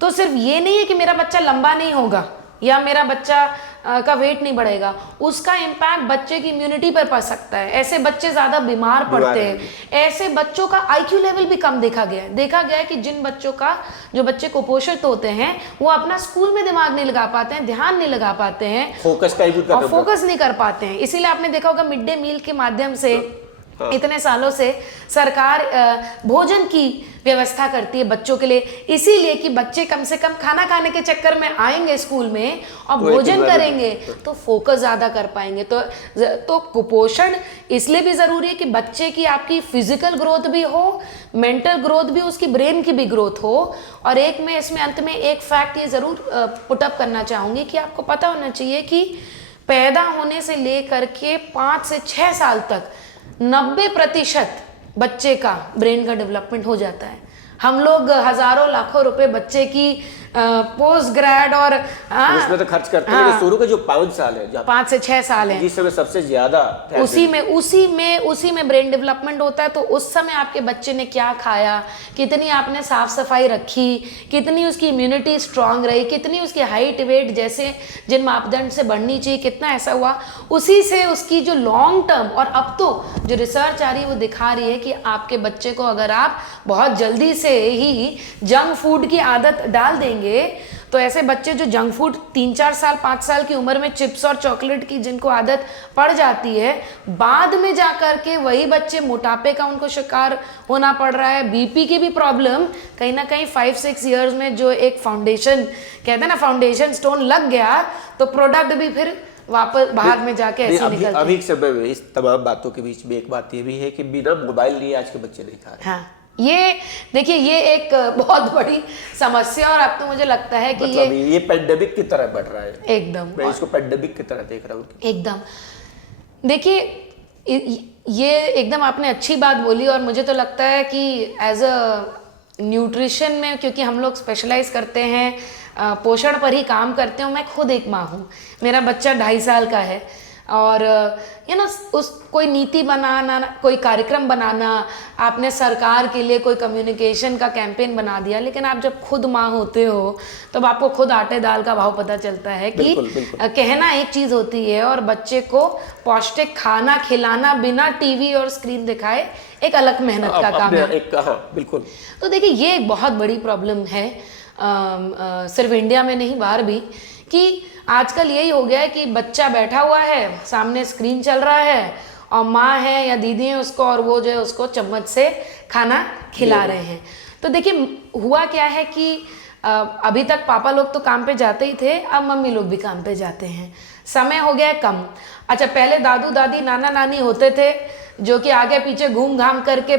तो सिर्फ ये नहीं है कि मेरा बच्चा लंबा नहीं होगा या मेरा बच्चा का वेट नहीं बढ़ेगा, उसका इम्पैक्ट बच्चे की इम्यूनिटी पर पड़ सकता है। ऐसे बच्चे ज्यादा बीमार पड़ते हैं। ऐसे बच्चों का IQ लेवल भी कम देखा गया है कि जिन बच्चों का, जो बच्चे कुपोषित होते हैं, वो अपना स्कूल में दिमाग नहीं लगा पाते हैं, ध्यान नहीं लगा पाते हैं, फोकस नहीं कर पाते हैं। इसीलिए आपने देखा होगा मिड डे मील के माध्यम से इतने सालों से सरकार भोजन की व्यवस्था करती है बच्चों के लिए, इसीलिए कि बच्चे कम से कम खाना खाने के चक्कर में आएंगे स्कूल में और भोजन करेंगे तो फोकस ज्यादा कर पाएंगे। तो कुपोषण इसलिए भी जरूरी है कि बच्चे की, आपकी फिजिकल ग्रोथ भी हो, मेंटल ग्रोथ भी, उसकी ब्रेन की भी ग्रोथ हो। और एक मैं इसमें अंत में एक फैक्ट ये जरूर पुटअप करना चाहूंगी कि आपको पता होना चाहिए कि पैदा होने से लेकर के 5 से 6 साल तक 90% बच्चे का ब्रेन का डेवलपमेंट हो जाता है। हम लोग हजारों लाखों रुपए बच्चे की पोस्ट ग्रेड और उसमें तो खर्च करते हैं। शुरू के जो 5 साल है, 5 से 6 साल है, जिस समय सबसे ज्यादा उसी में ब्रेन डेवलपमेंट होता है। तो उस समय आपके बच्चे ने क्या खाया, कितनी आपने साफ सफाई रखी, कितनी उसकी इम्यूनिटी स्ट्रांग रही, कितनी उसकी हाइट वेट जैसे जिन मापदंड से बढ़नी चाहिए, कितना ऐसा हुआ, उसी से उसकी जो लॉन्ग टर्म। और अब तो जो रिसर्च आ रही है वो दिखा रही है कि आपके बच्चे को अगर आप बहुत जल्दी से ही जंक फूड की आदत डाल देंगे तो ऐसे बच्चे जो जंक फूड 3-4 साल 5 साल की उम्र में चिप्स और चॉकलेट की जिनको आदत पड़ जाती है, बाद में जाकर के वही बच्चे मोटापे का उनको शिकार होना पड़ रहा है, BP की भी प्रॉब्लम। कहीं ना कहीं 5-6 इयर्स में जो एक फाउंडेशन कहते हैं ना, फाउंडेशन स्टोन लग गया तो प्रोडक्ट भी फिर वापस बाहर में जाके ऐसे निकलते हैं। अभी के समय में इस तमाम बातों के बीच में एक बात ये भी है कि बिना मोबाइल लिए आज के बच्चे नहीं खा रहे। हाँ, ये देखिए, ये एक बहुत बड़ी समस्या। और अब तो मुझे लगता है कि मतलब ये पेंडेमिक की तरह बढ़ रहा है। एकदम, मैं इसको पेंडेमिक की तरह देख रहा हूँ एकदम। देखिए, ये एकदम आपने अच्छी बात बोली। और मुझे तो लगता है कि एज अ न्यूट्रिशन में, क्योंकि हम लोग स्पेशलाइज करते हैं, पोषण पर ही काम करते हैं। मैं खुद एक माँ हूँ, मेरा बच्चा 2.5 साल का है। और उस कोई नीति बनाना, कोई कार्यक्रम बनाना, आपने सरकार के लिए कोई कम्युनिकेशन का कैंपेन बना दिया, लेकिन आप जब खुद माँ होते हो तब आपको खुद आटे दाल का भाव पता चलता है कि बिल्कुल। कहना एक चीज़ होती है और बच्चे को पौष्टिक खाना खिलाना बिना टीवी और स्क्रीन दिखाए एक अलग मेहनत का काम है। बिल्कुल। तो देखिए, ये एक बहुत बड़ी प्रॉब्लम है, सिर्फ इंडिया में नहीं, बाहर भी, कि आजकल यही हो गया है कि बच्चा बैठा हुआ है, सामने स्क्रीन चल रहा है और माँ है या दीदी है उसको, और वो जो है उसको चम्मच से खाना खिला रहे हैं। तो देखिए, हुआ क्या है कि अभी तक पापा लोग तो काम पे जाते ही थे, अब मम्मी लोग भी काम पे जाते हैं, समय हो गया है कम। अच्छा, पहले दादू दादी नाना नानी होते थे जो कि आगे पीछे घूम घाम करके,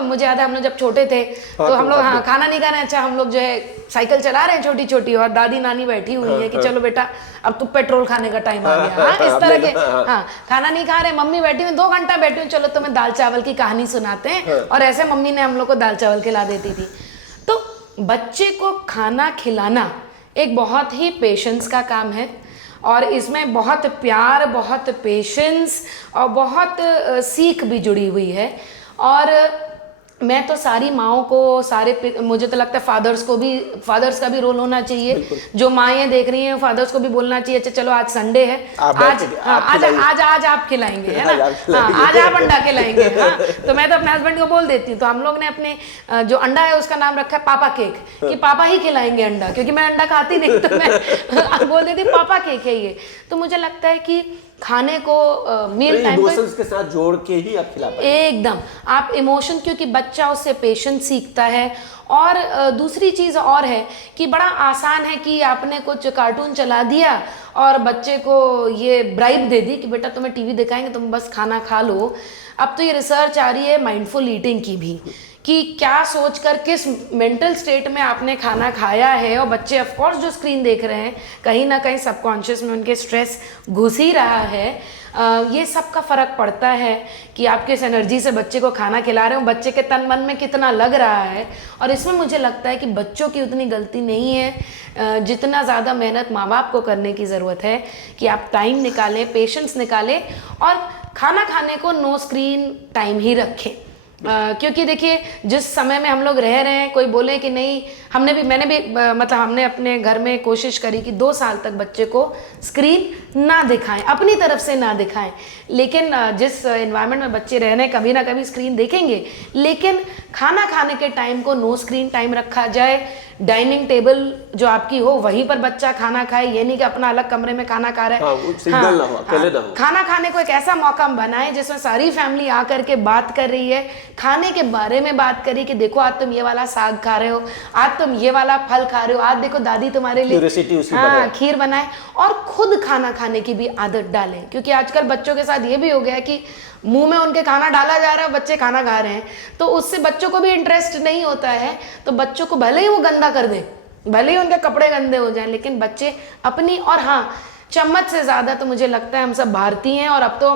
मुझे याद है हम लोग जब छोटे थे तो हम लोग खाना नहीं खा रहे हैं, अच्छा हम लोग जो है साइकिल चला रहे हैं छोटी छोटी, और दादी नानी बैठी हुई है कि चलो बेटा अब तो पेट्रोल खाने का टाइम आ गया। इस तरह के, खाना नहीं खा रहे, मम्मी बैठी हुई 2 घंटा बैठी हुई, चलो तुम्हें दाल चावल की कहानी सुनाते हैं। और ऐसे मम्मी ने हम लोग को दाल चावल खिला देती थी। तो बच्चे को खाना खिलाना एक बहुत ही पेशेंस का काम है, और इसमें बहुत प्यार, बहुत पेशेंस और बहुत सीख भी जुड़ी हुई है। और मैं तो सारी माओं को, मुझे तो लगता है फादर्स का भी रोल होना चाहिए। जो माएँ देख रही हैं, फादर्स को भी बोलना चाहिए, अच्छा चलो आज संडे है, आज आप खिलाएंगे, है ना, आज आप अंडा खिलाएंगे। तो मैं तो अपने हस्बैंड को बोल देती हूँ। तो हम लोग ने अपने जो अंडा है उसका नाम रखा है पापा केक, कि पापा ही खिलाएंगे अंडा, क्योंकि मैं अंडा खाती नहीं, तो मैं बोल देती पापा केक है ये। तो मुझे लगता है कि खाने को मील टाइम इमोशंस के साथ जोड़ के ही आप खिला पाएंगे। एकदम, आप इमोशन, क्योंकि बच्चा उससे पेशेंस सीखता है। और दूसरी चीज़ और है कि बड़ा आसान है कि आपने कुछ कार्टून चला दिया और बच्चे को ये ब्राइब दे दी कि बेटा तुम्हें टीवी दिखाएंगे, तुम बस खाना खा लो। अब तो ये रिसर्च आ रही है माइंडफुल ईटिंग की भी, कि क्या सोचकर किस मेंटल स्टेट में आपने खाना खाया है। और बच्चे ऑफ कोर्स जो स्क्रीन देख रहे हैं कहीं ना कहीं सबकॉन्शियस में उनके स्ट्रेस घुस ही रहा है। ये सब का फ़र्क पड़ता है कि आप किस एनर्जी से बच्चे को खाना खिला रहे हो, बच्चे के तन मन में कितना लग रहा है। और इसमें मुझे लगता है कि बच्चों की उतनी गलती नहीं है जितना ज़्यादा मेहनत माँ बाप को करने की ज़रूरत है कि आप टाइम निकालें, पेशेंस निकालें और खाना खाने को नो स्क्रीन टाइम ही रखें। क्योंकि देखिए जिस समय में हम लोग रह रहे हैं, कोई बोले कि नहीं, मैंने भी मतलब हमने अपने घर में कोशिश करी कि 2 साल तक बच्चे को स्क्रीन ना दिखाएं, अपनी तरफ से ना दिखाएं। लेकिन जिस एनवायरनमेंट में बच्चे रह रहे हैं कभी ना कभी स्क्रीन देखेंगे, लेकिन खाना खाने के टाइम को नो स्क्रीन टाइम रखा जाए। डाइनिंग टेबल जो आपकी हो वहीं पर बच्चा खाना खाए, ये नहीं कि अपना अलग कमरे में खाना खा रहा है। खाना खाने को एक ऐसा मौका बनाए जिसमें सारी फैमिली आकर के बात कर रही है, खाने के बारे में बात करी कि देखो आज तुम ये वाला साग खा रहे हो, आज तुम ये वाला फल खा रहे हो, आज देखो दादी तुम्हारे लिए खीर बनाए। और खुद खाना खाने की भी आदत डालें, क्योंकि आजकल बच्चों के साथ ये भी हो गया है कि मुंह में उनके खाना डाला जा रहा है, बच्चे खाना खा रहे हैं, तो उससे बच्चों को भी इंटरेस्ट नहीं होता है। तो बच्चों को भले ही वो गंदा कर दें, भले ही उनके कपड़े गंदे हो जाएं, लेकिन बच्चे अपनी, और हाँ, चम्मच से ज़्यादा तो मुझे लगता है हम सब भारतीय हैं, और अब तो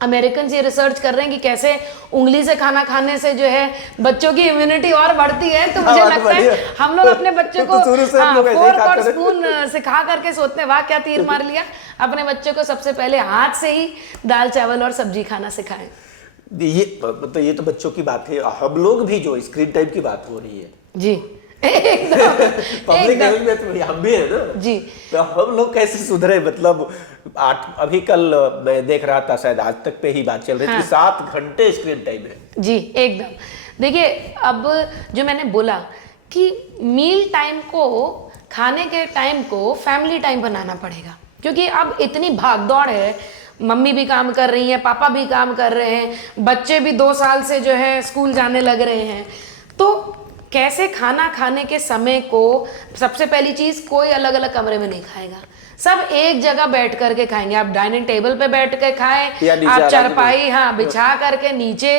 अमेरिकन ये रिसर्च कर रहे हैं कि कैसे उंगली से खाना खाने से जो है बच्चों की इम्यूनिटी और बढ़ती है। तो मुझे लगता है हम लोग अपने बच्चों को फोर्क और स्पून सिखा करके सोचते हैं वाह क्या तीर मार लिया। अपने बच्चों को सबसे पहले हाथ से ही दाल चावल और सब्जी खाना सिखाएं। ये तो बच्चों की बात है। हम लोग भी जो स्क्रीन टाइम की बात हो रही है जी पब्लिक हेल्थ में तो हम भी है ना जी, तो हम लोग कैसे सुधरे। मतलब अभी कल मैं देख रहा था, शायद आज तक पे ही बात चल रही थी, 7 घंटे स्क्रीन टाइम है जी एकदम। देखिए अब जो मैंने बोला कि मील टाइम को, खाने के टाइम को फैमिली टाइम बनाना पड़ेगा, क्योंकि अब इतनी भाग दौड़ है, मम्मी भी काम कर रही है, पापा भी काम कर रहे हैं, बच्चे भी 2 साल से जो है स्कूल जाने लग रहे हैं। तो कैसे खाना खाने के समय को, सबसे पहली चीज़, कोई अलग अलग कमरे में नहीं खाएगा, सब एक जगह बैठ करके खाएंगे। आप डाइनिंग टेबल पे बैठ के खाएं, आप चारपाई बिछा करके नीचे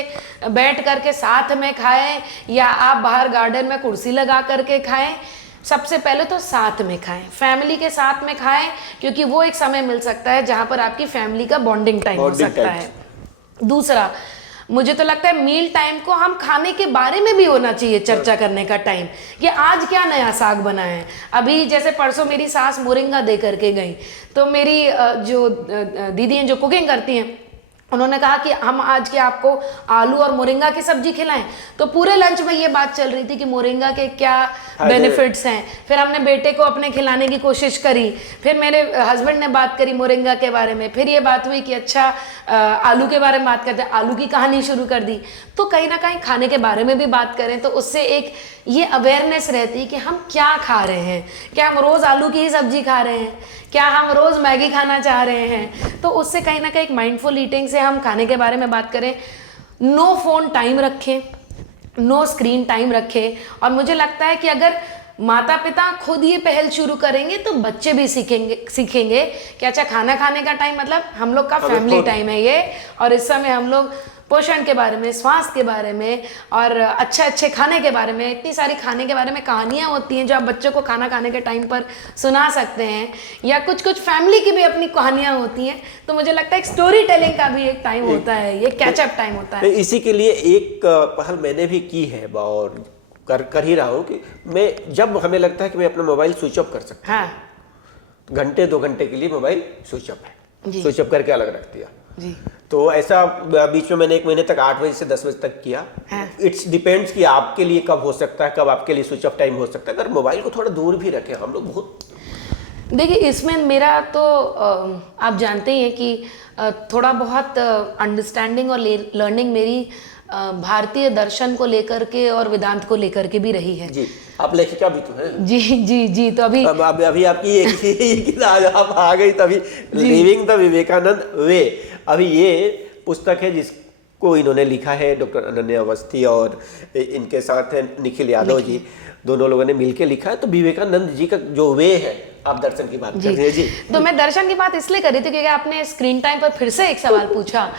बैठ करके साथ में खाएं, या आप बाहर गार्डन में कुर्सी लगा करके खाएं। सबसे पहले तो साथ में खाएं, फैमिली के साथ में खाएं, क्योंकि वो एक समय मिल सकता है जहां पर आपकी फैमिली का बॉन्डिंग टाइम हो सकता है। दूसरा, मुझे तो लगता है मील टाइम को हम खाने के बारे में भी होना चाहिए चर्चा करने का टाइम, कि आज क्या नया साग बना है। अभी जैसे परसों मेरी सास मोरिंगा दे करके गई, तो मेरी जो दीदी हैं जो कुकिंग करती हैं, उन्होंने कहा कि हम आज के आपको आलू और मोरिंगा की सब्जी खिलाएं। तो पूरे लंच में ये बात चल रही थी कि मोरिंगा के क्या बेनिफिट्स हैं। फिर हमने बेटे को अपने खिलाने की कोशिश करी, फिर मेरे हस्बैंड ने बात करी मोरिंगा के बारे में, फिर ये बात हुई कि अच्छा आलू के बारे में बात करते हैं, आलू की कहानी शुरू कर दी। तो कहीं ना कहीं खाने के बारे में भी बात करें तो उससे एक ये अवेयरनेस रहती है कि हम क्या खा रहे हैं, क्या हम रोज़ आलू की ही सब्जी खा रहे हैं, क्या हम रोज़ मैगी खाना चाह रहे हैं। तो उससे कहीं ना कहीं एक माइंडफुल ईटिंग से हम खाने के बारे में बात करें। नो फोन टाइम रखें, नो स्क्रीन टाइम रखें। और मुझे लगता है कि अगर माता पिता खुद ये पहल शुरू करेंगे तो बच्चे भी सीखेंगे कि अच्छा खाना खाने का टाइम मतलब हम लोग का फैमिली टाइम है ये, और इस समय हम लोग पोषण के बारे में, स्वास्थ्य के बारे में और अच्छे खाने के बारे में, इतनी सारी खाने के बारे में कहानियाँ होती हैं जो आप बच्चों को खाना खाने के टाइम पर सुना सकते हैं, या कुछ फैमिली की भी अपनी कहानियाँ होती हैं। तो मुझे लगता है एक स्टोरी टेलिंग का भी एक टाइम होता है, ये कैचअप टाइम होता है। इसी के लिए एक पहल मैंने भी की है और कर ही रहा हूँ कि मैं जब हमें लगता है कि मैं अपना मोबाइल स्विच ऑफ कर सकता हूँ, घंटे 2 घंटे के लिए मोबाइल स्विच ऑफ है, स्विच ऑफ करके अलग रख दिया जी। तो ऐसा बीच में मैंने 1 महीने तक 8 बजे से 10 बजे तक किया। इट्स डिपेंड्स कि आपके लिए कब हो सकता है, कब आपके लिए स्विच ऑफ टाइम हो सकता है। अगर मोबाइल को थोड़ा दूर भी रखें हम लोग बहुत। देखिए इसमें मेरा तो आप जानते ही हैं कि थोड़ा बहुत अंडरस्टैंडिंग और लर्निंग मेरी भारतीय दर्शन को लेकर के और वेदांत को लेकर के भी रही है जी। आप लेखिका भी तो हैं जी जी जी। तो अभी आपकी एक आप आ गई तभी लिविंग द विवेकानंद वे। अभी ये पुस्तक है जिसको इन्होंने लिखा है डॉक्टर अनन्या अवस्थी और इनके साथ है निखिल यादव जी, दोनों लोगों ने मिलकर लिखा है। तो विवेकानंद जी का जो वे है, आप दर्शन की बात कर रहे हैं जी। तो मैं दर्शन की बात इसलिए कर रही थी क्योंकि आपने स्क्रीन टाइम पर फिर से एक सवाल पूछा।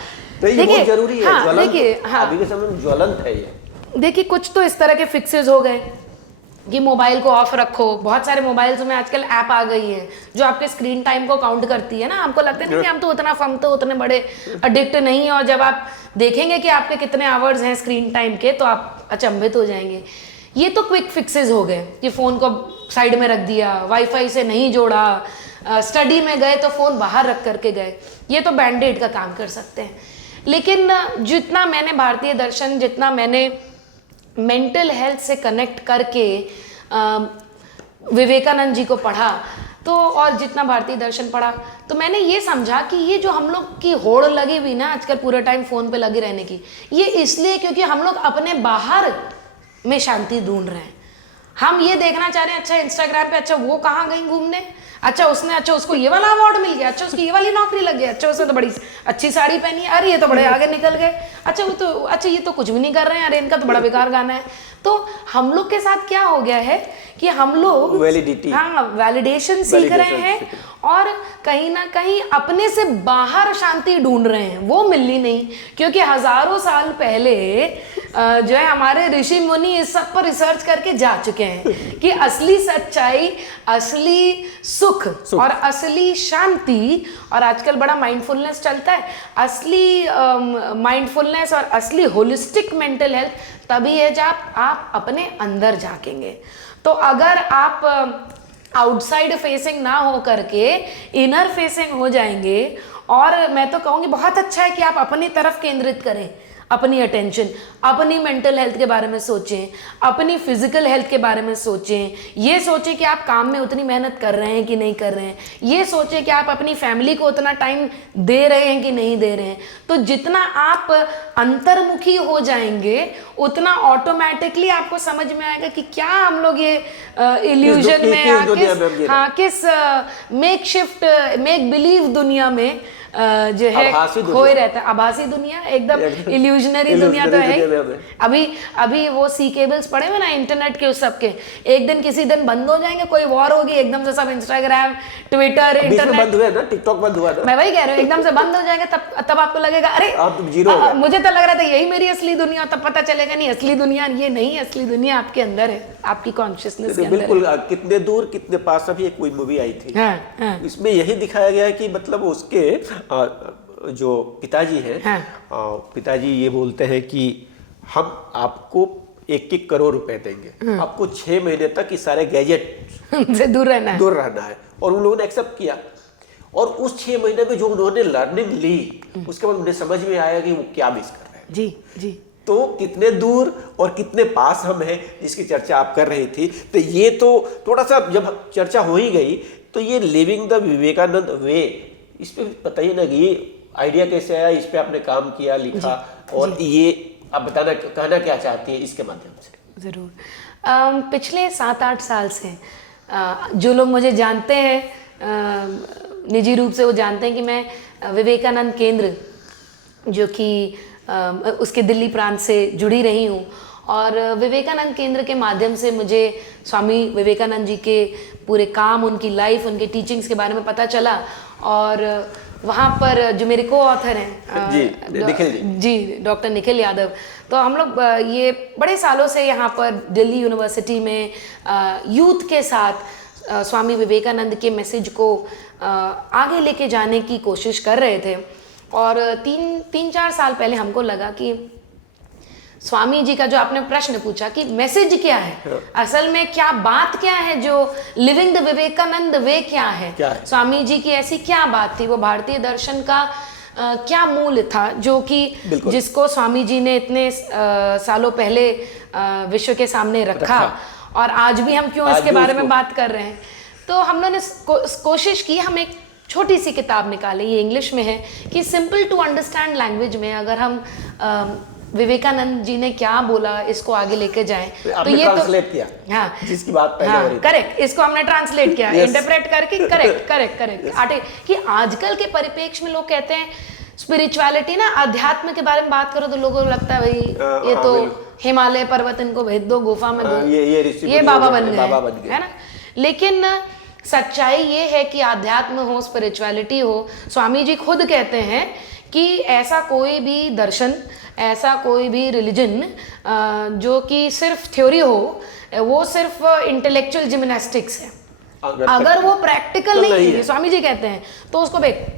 तो ये बहुत जरूरी है। देखिए अभी के समय में ज्वलंत है ये। देखिए कुछ तो इस तरह के फिक्सेस हो गए कि मोबाइल को ऑफ रखो। बहुत सारे मोबाइल्स में आजकल ऐप आ गई है जो आपके स्क्रीन टाइम को काउंट करती है ना। हमको लगता है ना कि हम तो उतने बड़े अडिक्ट नहीं है, और जब आप देखेंगे कि आपके कितने आवर्स हैं स्क्रीन टाइम के तो आप अचंभित हो जाएंगे। ये तो क्विक फिक्सेस हो गए कि फ़ोन को साइड में रख दिया, वाईफाई से नहीं जोड़ा, स्टडी में गए तो फ़ोन बाहर रख करके गए, ये तो बैंडेड का काम कर सकते हैं। लेकिन जितना मैंने भारतीय दर्शन, जितना मैंने मेंटल हेल्थ से कनेक्ट करके विवेकानंद जी को पढ़ा, तो और जितना भारतीय दर्शन पढ़ा, तो मैंने ये समझा कि ये जो हम लोग की होड़ लगी हुई ना आजकल पूरा टाइम फ़ोन पे लगे रहने की, ये इसलिए क्योंकि हम लोग अपने बाहर में शांति ढूंढ रहे हैं। हम ये देखना चाह रहे हैं, अच्छा इंस्टाग्राम पे, अच्छा वो कहाँ गई घूमने, अच्छा उसने, अच्छा उसको ये वाला अवार्ड मिल गया, अच्छा उसकी ये वाली नौकरी लग गई, अच्छा उसने तो बड़ी अच्छी साड़ी पहनी है, अरे ये तो बड़े आगे निकल गए, अच्छा वो तो, अच्छा ये तो कुछ भी नहीं कर रहे हैं, अरे इनका तो बड़ा बेकार गाना है। तो हम लोग के साथ क्या हो गया है कि हम लोग वैलिडिटी, हाँ, वैलिडेशन सीख रहे हैं और कहीं ना कहीं अपने से बाहर शांति ढूंढ रहे हैं, वो मिली नहीं। क्योंकि हजारों साल पहले जो है हमारे ऋषि मुनि इस सब पर रिसर्च करके जा चुके हैं कि असली सच्चाई, असली सुख और असली शांति, और आजकल बड़ा माइंडफुलनेस चलता है, असली माइंडफुलनेस और असली होलिस्टिक मेंटल हेल्थ तभी है जब आप अपने अंदर झांकेंगे। तो अगर आप आउटसाइड फेसिंग ना हो करके इनर फेसिंग हो जाएंगे, और मैं तो कहूँगी बहुत अच्छा है कि आप अपनी तरफ केंद्रित करें अपनी अटेंशन, अपनी मेंटल हेल्थ के बारे में सोचें, अपनी फिजिकल हेल्थ के बारे में सोचें, ये सोचें कि आप काम में उतनी मेहनत कर रहे हैं कि नहीं कर रहे हैं, ये सोचें कि आप अपनी फैमिली को उतना टाइम दे रहे हैं कि नहीं दे रहे हैं। तो जितना आप अंतर्मुखी हो जाएंगे उतना ऑटोमेटिकली आपको समझ में आएगा कि क्या हम लोग ये इल्यूजन में, किस मेक शिफ्ट, मेक बिलीव दुनिया में जो है खोए रहता है। आभासी दुनिया, एकदम इल्यूजनरी दुनिया तो है। अभी वो सी केबल्स पड़े हुए ना इंटरनेट के, उस सब के एक दिन किसी दिन बंद हो जाएंगे, कोई वॉर होगी, एकदम से सब इंस्टाग्राम, ट्विटर, इंटरनेट बंद हुए ना, टिकटॉक बंद हुआ ना, मैं वही कह रही हूँ, एकदम से बंद हो जाएंगे, तब आपको लगेगा अरे आप जीरो हो गए। मुझे तो लग रहा था यही मेरी असली दुनिया, तब पता चलेगा नहीं असली दुनिया ये नहीं, असली दुनिया आपके अंदर है, आपकी कॉन्शियसनेस के अंदर। बिल्कुल, कितने दूर कितने पास, अभी एक कोई मूवी आई थी, इसमें यही दिखाया गया है कि मतलब उसके जो पिताजी हैं, पिताजी ये बोलते हैं कि हम आपको 1-1 करोड़ रुपए देंगे, आपको 6 महीने तक इस सारे गैजेट से दूर रहना है। और उन लोगों ने एक्सेप्ट किया, और उस 6 महीने में जो उन्होंने लर्निंग ली, उसके बाद उन्हें समझ में आया कि वो क्या मिस कर रहे हैं। जी। तो कितने दूर और कितने पास हम हैं, जिसकी चर्चा आप कर रही थी। तो ये तो थोड़ा सा जब चर्चा हो ही गई, तो ये लिविंग द विवेकानंद वे, इस पे बताइए ना कि ये आइडिया कैसे आया, इस पे आपने काम किया, लिखा, और ये आप बताना, कहना क्या चाहती है इसके माध्यम से? ज़रूर। पिछले 7-8 साल से जो लोग मुझे जानते हैं निजी रूप से, वो जानते हैं कि मैं विवेकानंद केंद्र, जो कि उसके दिल्ली प्रांत से जुड़ी रही हूँ, और विवेकानंद केंद्र के माध्यम से मुझे स्वामी विवेकानंद जी के पूरे काम, उनकी लाइफ, उनके टीचिंग्स के बारे में पता चला। और वहाँ पर जो मेरे को ऑथर हैं जी डॉक्टर निखिल यादव, तो हम लोग ये बड़े सालों से यहाँ पर दिल्ली यूनिवर्सिटी में यूथ के साथ स्वामी विवेकानंद के मैसेज को आगे लेके जाने की कोशिश कर रहे थे। और 3-4 साल पहले हमको लगा कि स्वामी जी का जो आपने प्रश्न पूछा कि मैसेज क्या है, असल में क्या बात क्या है, जो लिविंग द विवेकानंद वे क्या है, स्वामी जी की ऐसी क्या बात थी, वो भारतीय दर्शन का क्या मूल था, जो कि जिसको स्वामी जी ने इतने सालों पहले विश्व के सामने रखा, और आज भी हम क्यों इसके बारे में बात कर रहे हैं। तो हम लोगों ने कोशिश की, हम एक छोटी सी किताब निकाले, ये इंग्लिश में है, कि सिंपल टू अंडरस्टैंड लैंग्वेज में अगर हम विवेकानंद जी ने क्या बोला इसको आगे लेके जाएं, तो ये ट्रांसलेट किया, हाँ, जिसकी बात पहले हो रही थी, करेक्ट, इसको हमने ट्रांसलेट किया, इंटरप्रेट करके, करेक्ट आटे कि आजकल के परिप्रेक्ष्य में लोग कहते हैं स्पिरिचुअलिटी ना, अध्यात्म के बारे में बात करो तो लोगों को लगता है भाई ये तो हिमालय पर्वत, इनको भेज दो गुफा में, ये बाबा बन गए, है ना। लेकिन सच्चाई ये है कि आध्यात्म हो, स्पिरिचुअलिटी हो, स्वामी जी खुद कहते हैं कि ऐसा कोई भी दर्शन, ऐसा कोई भी रिलीजन जो कि सिर्फ थ्योरी हो, वो सिर्फ इंटेलेक्चुअल जिम्नास्टिक्स है। अगर वो प्रैक्टिकल नहीं है, स्वामी जी कहते हैं, तो उसको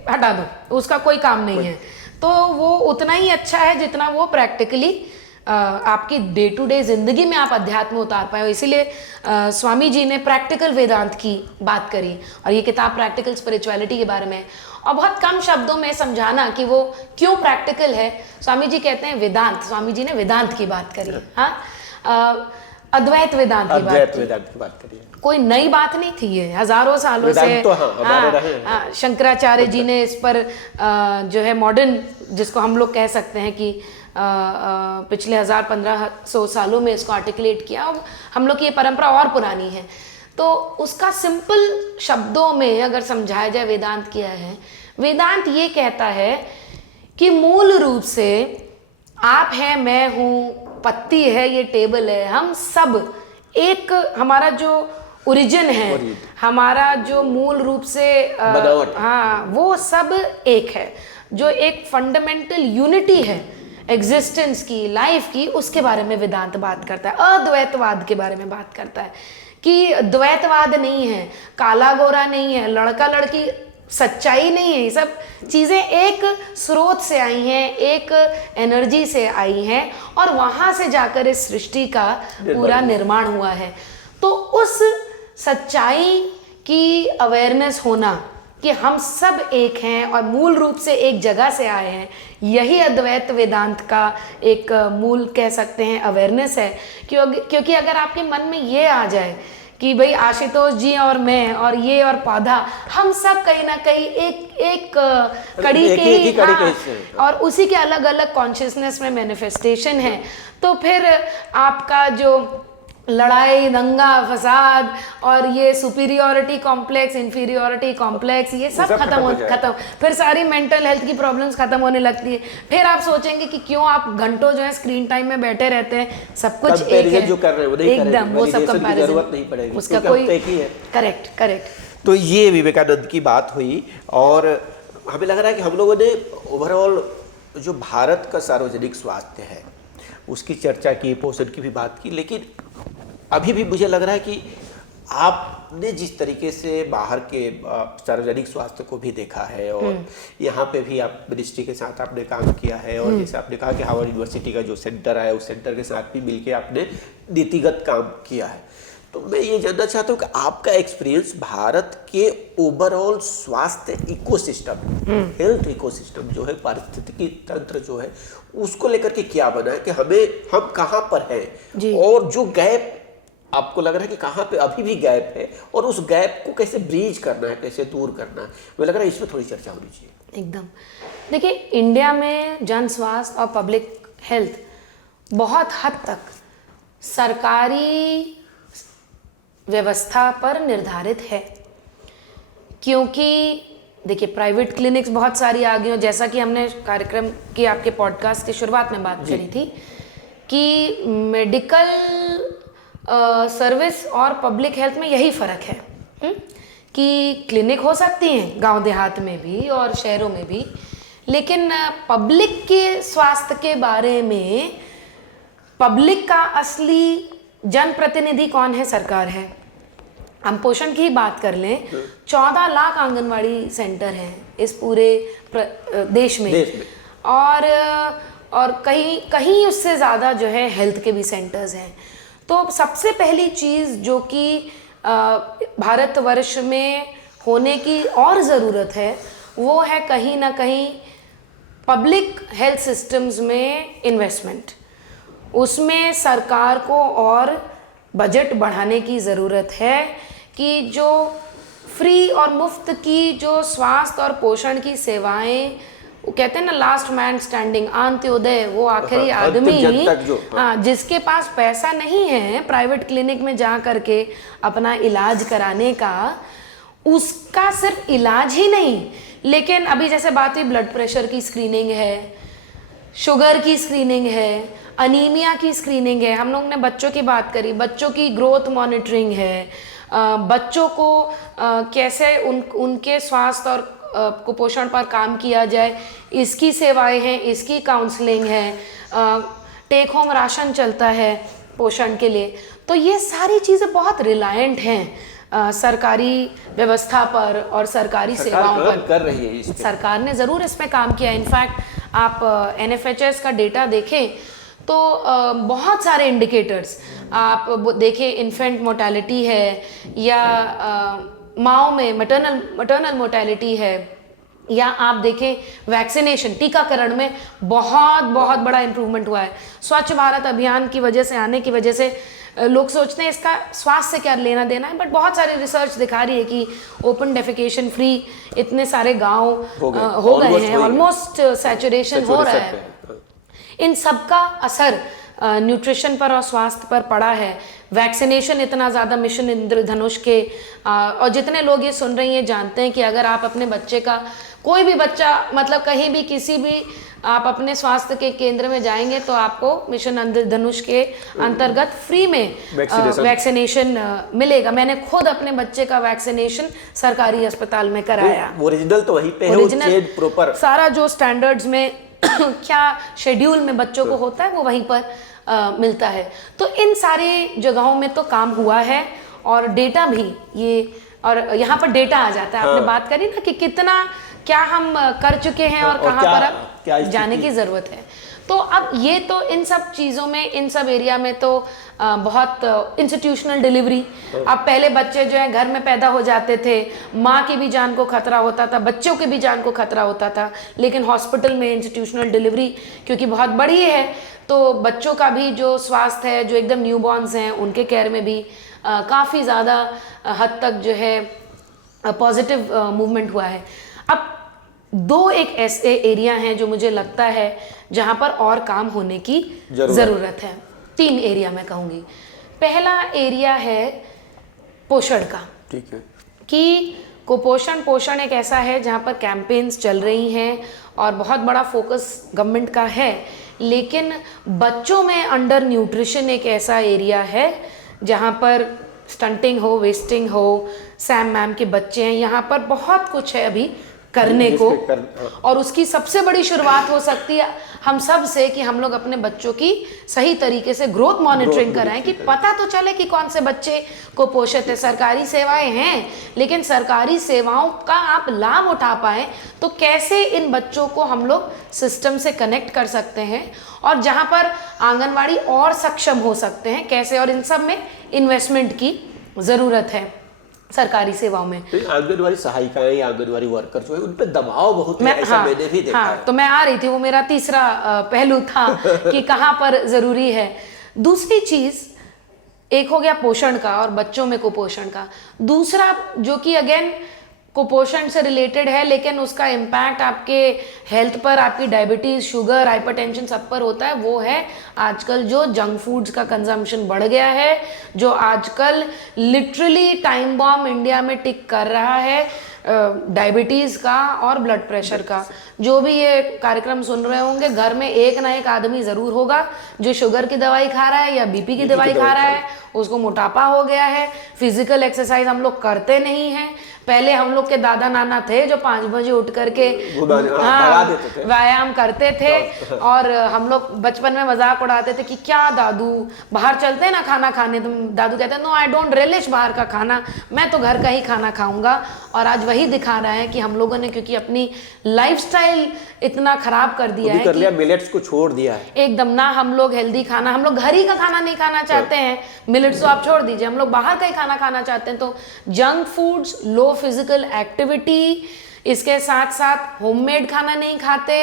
हटा दो, उसका कोई काम नहीं है। तो वो उतना ही अच्छा है जितना वो प्रैक्टिकली आपकी डे टू डे जिंदगी में आप अध्यात्म उतार पाए हो। इसीलिए स्वामी जी ने प्रैक्टिकल वेदांत की बात करी, और ये किताब प्रैक्टिकल स्पिरिचुअलिटी के बारे में है। और बहुत कम शब्दों में समझाना कि वो क्यों प्रैक्टिकल है। स्वामी जी कहते हैं वेदांत, स्वामी जी ने वेदांत की बात करी, हाँ, अद्वैत वेदांत की बात करी। कोई नई बात नहीं थी, ये हजारों सालों से तो हाँ, शंकराचार्य जी ने इस पर जो है मॉडर्न, जिसको हम लोग कह सकते हैं कि पिछले 1000-1500 सालों में इसको आर्टिकुलेट किया। अब हम लोग की ये परंपरा और पुरानी है, तो उसका सिंपल शब्दों में अगर समझाया जाए वेदांत क्या है, वेदांत ये कहता है कि मूल रूप से आप हैं, मैं हूँ, पत्ती है, ये टेबल है, हम सब एक, हमारा जो ओरिजिन है, हमारा जो मूल रूप से हाँ, वो सब एक है। जो एक फंडामेंटल यूनिटी है एग्जिस्टेंस की, लाइफ की, उसके बारे में वेदांत बात करता है। अद्वैतवाद के बारे में बात करता है कि द्वैतवाद नहीं है, काला गोरा नहीं है, लड़का लड़की सच्चाई नहीं है, ये सब चीज़ें एक स्रोत से आई हैं, एक एनर्जी से आई हैं, और वहाँ से जाकर इस सृष्टि का पूरा निर्माण हुआ है। तो उस सच्चाई की अवेयरनेस होना कि हम सब एक हैं और मूल रूप से एक जगह से आए हैं, यही अद्वैत वेदांत का एक मूल कह सकते हैं अवेयरनेस है। क्योंकि अगर आपके मन में ये आ जाए कि भाई आशुतोष जी और मैं और ये और पौधा, हम सब कहीं ना कहीं एक कड़ी के ही, हाँ, और उसी के अलग अलग कॉन्शियसनेस में मैनिफेस्टेशन है, तो फिर आपका जो लड़ाई, दंगा फसाद और ये सुपीरियोरिटी कॉम्प्लेक्स, इंफीरियोरिटी कॉम्प्लेक्स, ये सब खत्म, फिर सारी मेंटल हेल्थ की प्रॉब्लम्स खत्म होने लगती है। फिर आप सोचेंगे कि क्यों आप घंटों जो है स्क्रीन टाइम में बैठे रहते हैं, सब कुछ एक है, जो कर रहे हैं एकदम वो सब कंपैरिजन नहीं पड़ेगी, उसका कोई करेक्ट। तो ये विवेकानंद की बात हुई, और हमें लग रहा है कि हम लोगों ने ओवरऑल जो भारत का सार्वजनिक स्वास्थ्य है उसकी चर्चा की, पोषण की भी बात की, लेकिन अभी भी मुझे लग रहा है कि आपने जिस तरीके से बाहर के सार्वजनिक स्वास्थ्य को भी देखा है, और यहाँ पे भी आप मिनिस्ट्री के साथ आपने काम किया है, और जैसे आपने कहा कि हार्वर्ड यूनिवर्सिटी का जो सेंटर है उस सेंटर के साथ भी मिलके आपने नीतिगत काम किया है, तो मैं ये जानना चाहता हूँ कि आपका एक्सपीरियंस भारत के ओवरऑल स्वास्थ्य इकोसिस्टम, हेल्थ इकोसिस्टम जो है, पारिस्थितिकी तंत्र जो है, उसको लेकर के क्या बना है कि हम कहाँ पर हैं, और जो गैप आपको लग रहा है कि कहाँ पे अभी भी गैप है, और उस गैप को कैसे ब्रीज करना है, कैसे दूर करना है, मुझे लग रहा है इसमें थोड़ी चर्चा होनी चाहिए। एकदम। देखिए, इंडिया में जन स्वास्थ्य और पब्लिक हेल्थ बहुत हद तक सरकारी व्यवस्था पर निर्धारित है, क्योंकि देखिए प्राइवेट क्लिनिक्स बहुत सारी आ गई हो, जैसा कि हमने कार्यक्रम की आपके पॉडकास्ट की शुरुआत में बात करी थी कि मेडिकल सर्विस और पब्लिक हेल्थ में यही फ़र्क है कि क्लिनिक हो सकती हैं गांव देहात में भी और शहरों में भी, लेकिन पब्लिक के स्वास्थ्य के बारे में पब्लिक का असली जनप्रतिनिधि कौन है? सरकार है। हम पोषण की बात कर लें, 14 लाख आंगनवाड़ी सेंटर हैं इस पूरे देश में, और कहीं उससे ज़्यादा जो है हेल्थ के भी सेंटर्स हैं। तो सबसे पहली चीज़ जो कि भारतवर्ष में होने की और ज़रूरत है वो है कहीं ना कहीं पब्लिक हेल्थ सिस्टम्स में इन्वेस्टमेंट। उसमें सरकार को और बजट बढ़ाने की ज़रूरत है कि जो फ्री और मुफ्त की जो स्वास्थ्य और पोषण की सेवाएं, वो कहते हैं ना लास्ट मैन स्टैंडिंग, अंत्योदय, वो आखिरी आदमी, हाँ, जिसके पास पैसा नहीं है प्राइवेट क्लिनिक में जा करके अपना इलाज कराने का, उसका सिर्फ इलाज ही नहीं, लेकिन अभी जैसे बात हुई ब्लड प्रेशर की स्क्रीनिंग है, शुगर की स्क्रीनिंग है, अनीमिया की स्क्रीनिंग है, हम लोग ने बच्चों की बात करी, बच्चों की ग्रोथ मॉनिटरिंग है, बच्चों को कैसे उनके स्वास्थ्य और कुपोषण पर काम किया जाए, इसकी सेवाएं हैं, इसकी काउंसलिंग है, टेक होम राशन चलता है पोषण के लिए। तो ये सारी चीज़ें बहुत रिलायंट हैं सरकारी व्यवस्था पर और सरकारी सेवाओं पर। कर रही है इस पे। सरकार ने ज़रूर इसमें काम किया। इनफैक्ट आप NFHS का डेटा देखें तो बहुत सारे इंडिकेटर्स आप देखें, इन्फेंट मोर्टेलिटी है या माओ में मटर्नल मोर्टेलिटी है, या आप देखें वैक्सीनेशन टीकाकरण में बहुत बड़ा इम्प्रूवमेंट हुआ है। स्वच्छ भारत अभियान की वजह से, आने की वजह से लोग सोचते हैं इसका स्वास्थ्य से क्या लेना देना है, बट बहुत सारी रिसर्च दिखा रही है कि ओपन डेफिकेशन फ्री इतने सारे गांव हो गए हैं, ऑलमोस्ट सैचुरेशन हो रहा है। इन सब का असर न्यूट्रिशन पर और स्वास्थ्य पर पड़ा है। वैक्सीनेशन इतना ज़्यादा मिशन इंद्रधनुष के, और जितने लोग ये सुन रही हैं जानते हैं कि अगर आप अपने बच्चे का, कोई भी बच्चा मतलब कहीं भी किसी भी आप अपने स्वास्थ्य के केंद्र में जाएंगे तो आपको मिशन इंद्रधनुष के अंतर्गत फ्री में वैक्सीनेशन मिलेगा। मैंने खुद अपने बच्चे का वैक्सीनेशन सरकारी अस्पताल में कराया। ओरिजिनल तो वहीं पे है, ओरिजिनल प्रॉपर सारा जो स्टैंडर्ड्स में क्या शेड्यूल में बच्चों को होता है वो वहीं पर मिलता है। तो इन सारी जगहों में तो काम हुआ है, और डेटा भी ये, और यहाँ पर डेटा आ जाता है। आपने बात करी ना कि कितना क्या हम कर चुके हैं और कहाँ पर अब जाने की ज़रूरत है। तो अब ये तो इन सब चीज़ों में, इन सब एरिया में तो बहुत इंस्टीट्यूशनल डिलीवरी। अब पहले बच्चे जो है घर में पैदा हो जाते थे, माँ की भी जान को खतरा होता था, बच्चों की भी जान को खतरा होता था, लेकिन हॉस्पिटल में इंस्टीट्यूशनल डिलीवरी क्योंकि बहुत बड़ी है तो बच्चों का भी जो स्वास्थ्य है, जो एकदम न्यूबॉर्न्स हैं, उनके केयर में भी काफ़ी ज़्यादा हद तक जो है पॉजिटिव मूवमेंट हुआ है। अब दो एक ऐसे एरिया हैं जो मुझे लगता है जहां पर और काम होने की ज़रूरत है। 3 एरिया मैं कहूँगी। पहला एरिया है पोषण का। ठीक है कि पोषण एक ऐसा है जहाँ पर कैंपेन्स चल रही हैं और बहुत बड़ा फोकस गवर्नमेंट का है, लेकिन बच्चों में अंडर न्यूट्रिशन एक ऐसा एरिया है जहाँ पर स्टंटिंग हो, वेस्टिंग हो, सैम मैम के बच्चे हैं, यहाँ पर बहुत कुछ है अभी करने को। और उसकी सबसे बड़ी शुरुआत हो सकती है हम सब से कि हम लोग अपने बच्चों की सही तरीके से ग्रोथ मॉनिटरिंग कराएं, कि पता तो चले कि कौन से बच्चे को पोषित है। सरकारी सेवाएं हैं, लेकिन सरकारी सेवाओं का आप लाभ उठा पाएं तो कैसे इन बच्चों को हम लोग सिस्टम से कनेक्ट कर सकते हैं, और जहां पर आंगनवाड़ी और सक्षम हो सकते हैं कैसे, और इन सब में इन्वेस्टमेंट की ज़रूरत है सरकारी सेवाओं में। तो आंगनवाड़ी सहायिकाएं या आंगनवाड़ी वर्कर जो है उन पे दबाव बहुत है, ऐसा मैंने भी देखा है। तो मैं आ रही थी, वो मेरा तीसरा पहलू था कि कहाँ पर ज़रूरी है। दूसरी चीज़, एक हो गया पोषण का और बच्चों में कुपोषण का। दूसरा जो कि अगेन कुपोषण से रिलेटेड है, लेकिन उसका इम्पैक्ट आपके हेल्थ पर, आपकी डायबिटीज़, शुगर, हाइपरटेंशन सब पर होता है, वो है आजकल जो जंक फूड्स का कंजम्पशन बढ़ गया है, जो आजकल लिटरली टाइम बॉम्ब इंडिया में टिक कर रहा है डायबिटीज़ का और ब्लड प्रेशर का। जो भी ये कार्यक्रम सुन रहे होंगे, घर में एक ना एक आदमी ज़रूर होगा जो शुगर की दवाई खा रहा है या बीपी की दवाई खा रहा है, उसको मोटापा हो गया है। फिजिकल एक्सरसाइज हम लोग करते नहीं हैं। पहले हम लोग के दादा नाना थे जो 5 बजे उठ करके व्यायाम करते थे, और हम लोग बचपन में मजाक उड़ाते थे कि क्या दादू बाहर चलते हैं ना खाना खाने, तुम दादू कहते हैं नो आई डोंट रिलिश बाहर का खाना, मैं तो घर का ही खाना खाऊंगा। और आज वही दिखा रहा है कि हम लोगों ने क्योंकि अपनी लाइफस्टाइल इतना खराब कर दिया है कि मिलेट्स को छोड़ दिया है एकदम ना। हम लोग हेल्दी खाना, हम लोग घर ही का खाना नहीं खाना चाहते हैं, मिलेट्स तो आप छोड़ दीजिए, हम लोग बाहर का ही खाना खाना चाहते हैं। तो जंक फूड्स, लो फिजिकल एक्टिविटी, इसके साथ साथ होममेड खाना नहीं खाते,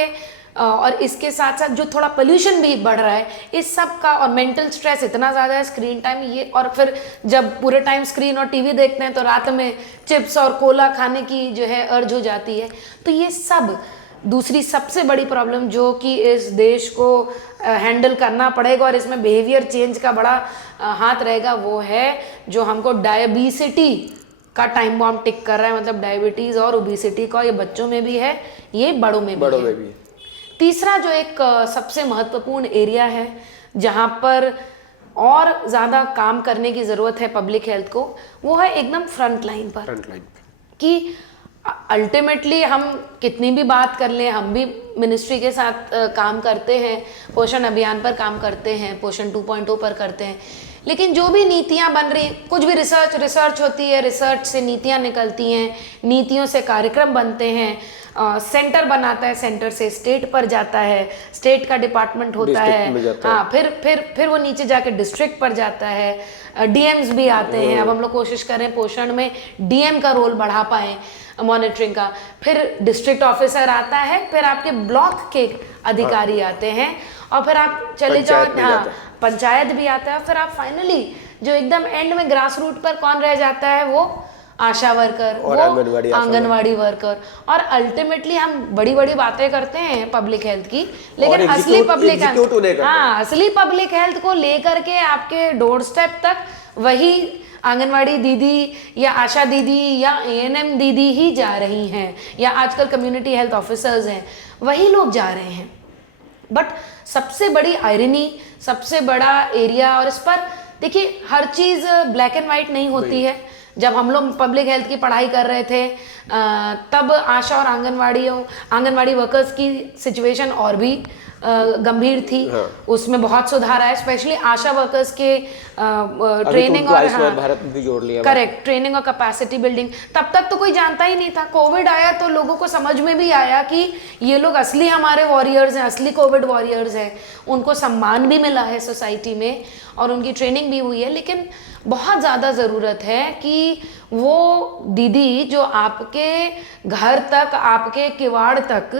और इसके साथ साथ जो थोड़ा पोल्यूशन भी बढ़ रहा है इस सब का, और मेंटल स्ट्रेस इतना ज़्यादा है, स्क्रीन टाइम ये, और फिर जब पूरे टाइम स्क्रीन और टीवी देखते हैं तो रात में चिप्स और कोला खाने की जो है अर्ज हो जाती है। तो ये सब दूसरी सबसे बड़ी प्रॉब्लम जो कि इस देश को हैंडल करना पड़ेगा और इसमें बिहेवियर चेंज का बड़ा हाथ रहेगा, वो है जो हमको डायबिसिटी का टाइम बॉम्ब टिक कर रहा है। मतलब डायबिटीज़ और ओबेसिटी का, ये बच्चों में भी है, ये बड़ों में भी है। तीसरा जो एक सबसे महत्वपूर्ण एरिया है जहाँ पर और ज़्यादा काम करने की ज़रूरत है पब्लिक हेल्थ को, वो है एकदम फ्रंट लाइन पर। कि अल्टीमेटली हम कितनी भी बात कर लें, हम भी मिनिस्ट्री के साथ काम करते हैं, पोषण अभियान पर काम करते हैं, पोषण 2.0 पर करते हैं, लेकिन जो भी नीतियां बन रही, कुछ भी रिसर्च होती है, रिसर्च से नीतियां निकलती हैं, नीतियों से कार्यक्रम बनते हैं, सेंटर बनाता है, सेंटर से स्टेट पर जाता है, स्टेट का डिपार्टमेंट होता है, हाँ, फिर वो नीचे जाके डिस्ट्रिक्ट पर जाता है, डीएम्स भी आते हैं। अब हम लोग कोशिश कर रहे हैं पोषण में डीएम का रोल बढ़ा पाएं, मॉनिटरिंग का, फिर डिस्ट्रिक्ट ऑफिसर आता है, फिर आपके ब्लॉक के अधिकारी आते हैं, और फिर आप चले जाओ, हाँ, पंचायत भी आता है, फिर आप फाइनली जो एकदम एंड में ग्रास रूट पर कौन रह जाता है, वो आशा वर्कर, और वो आंगनवाड़ी वर्कर। और अल्टीमेटली हम बड़ी बड़ी बातें करते हैं पब्लिक हेल्थ की, लेकिन असली पब्लिक हेल्थ, हाँ, असली पब्लिक हेल्थ को लेकर के आपके डोर स्टेप तक वही आंगनवाड़ी दीदी या आशा दीदी या एएनएम दीदी ही जा रही हैं, या आजकल कम्युनिटी हेल्थ ऑफिसर्स हैं, वही लोग जा रहे हैं। बट सबसे बड़ी आयरनी, सबसे बड़ा एरिया, और इस पर देखिए हर चीज़ ब्लैक एंड वाइट नहीं होती है। जब हम लोग पब्लिक हेल्थ की पढ़ाई कर रहे थे तब आशा और आंगनवाड़ी वर्कर्स की सिचुएशन और भी गंभीर थी, हाँ। उसमें बहुत सुधार आया, स्पेशली आशा वर्कर्स के ट्रेनिंग और, हाँ, भारत में भी जोड़ लिया, करेक्ट, ट्रेनिंग और कैपेसिटी बिल्डिंग। तब तक तो कोई जानता ही नहीं था, कोविड आया तो लोगों को समझ में भी आया कि ये लोग असली हमारे वॉरियर्स हैं, असली कोविड वॉरियर्स हैं, उनको सम्मान भी मिला है सोसाइटी में और उनकी ट्रेनिंग भी हुई है। लेकिन बहुत ज़्यादा ज़रूरत है कि वो दीदी जो आपके घर तक, आपके किवाड़ तक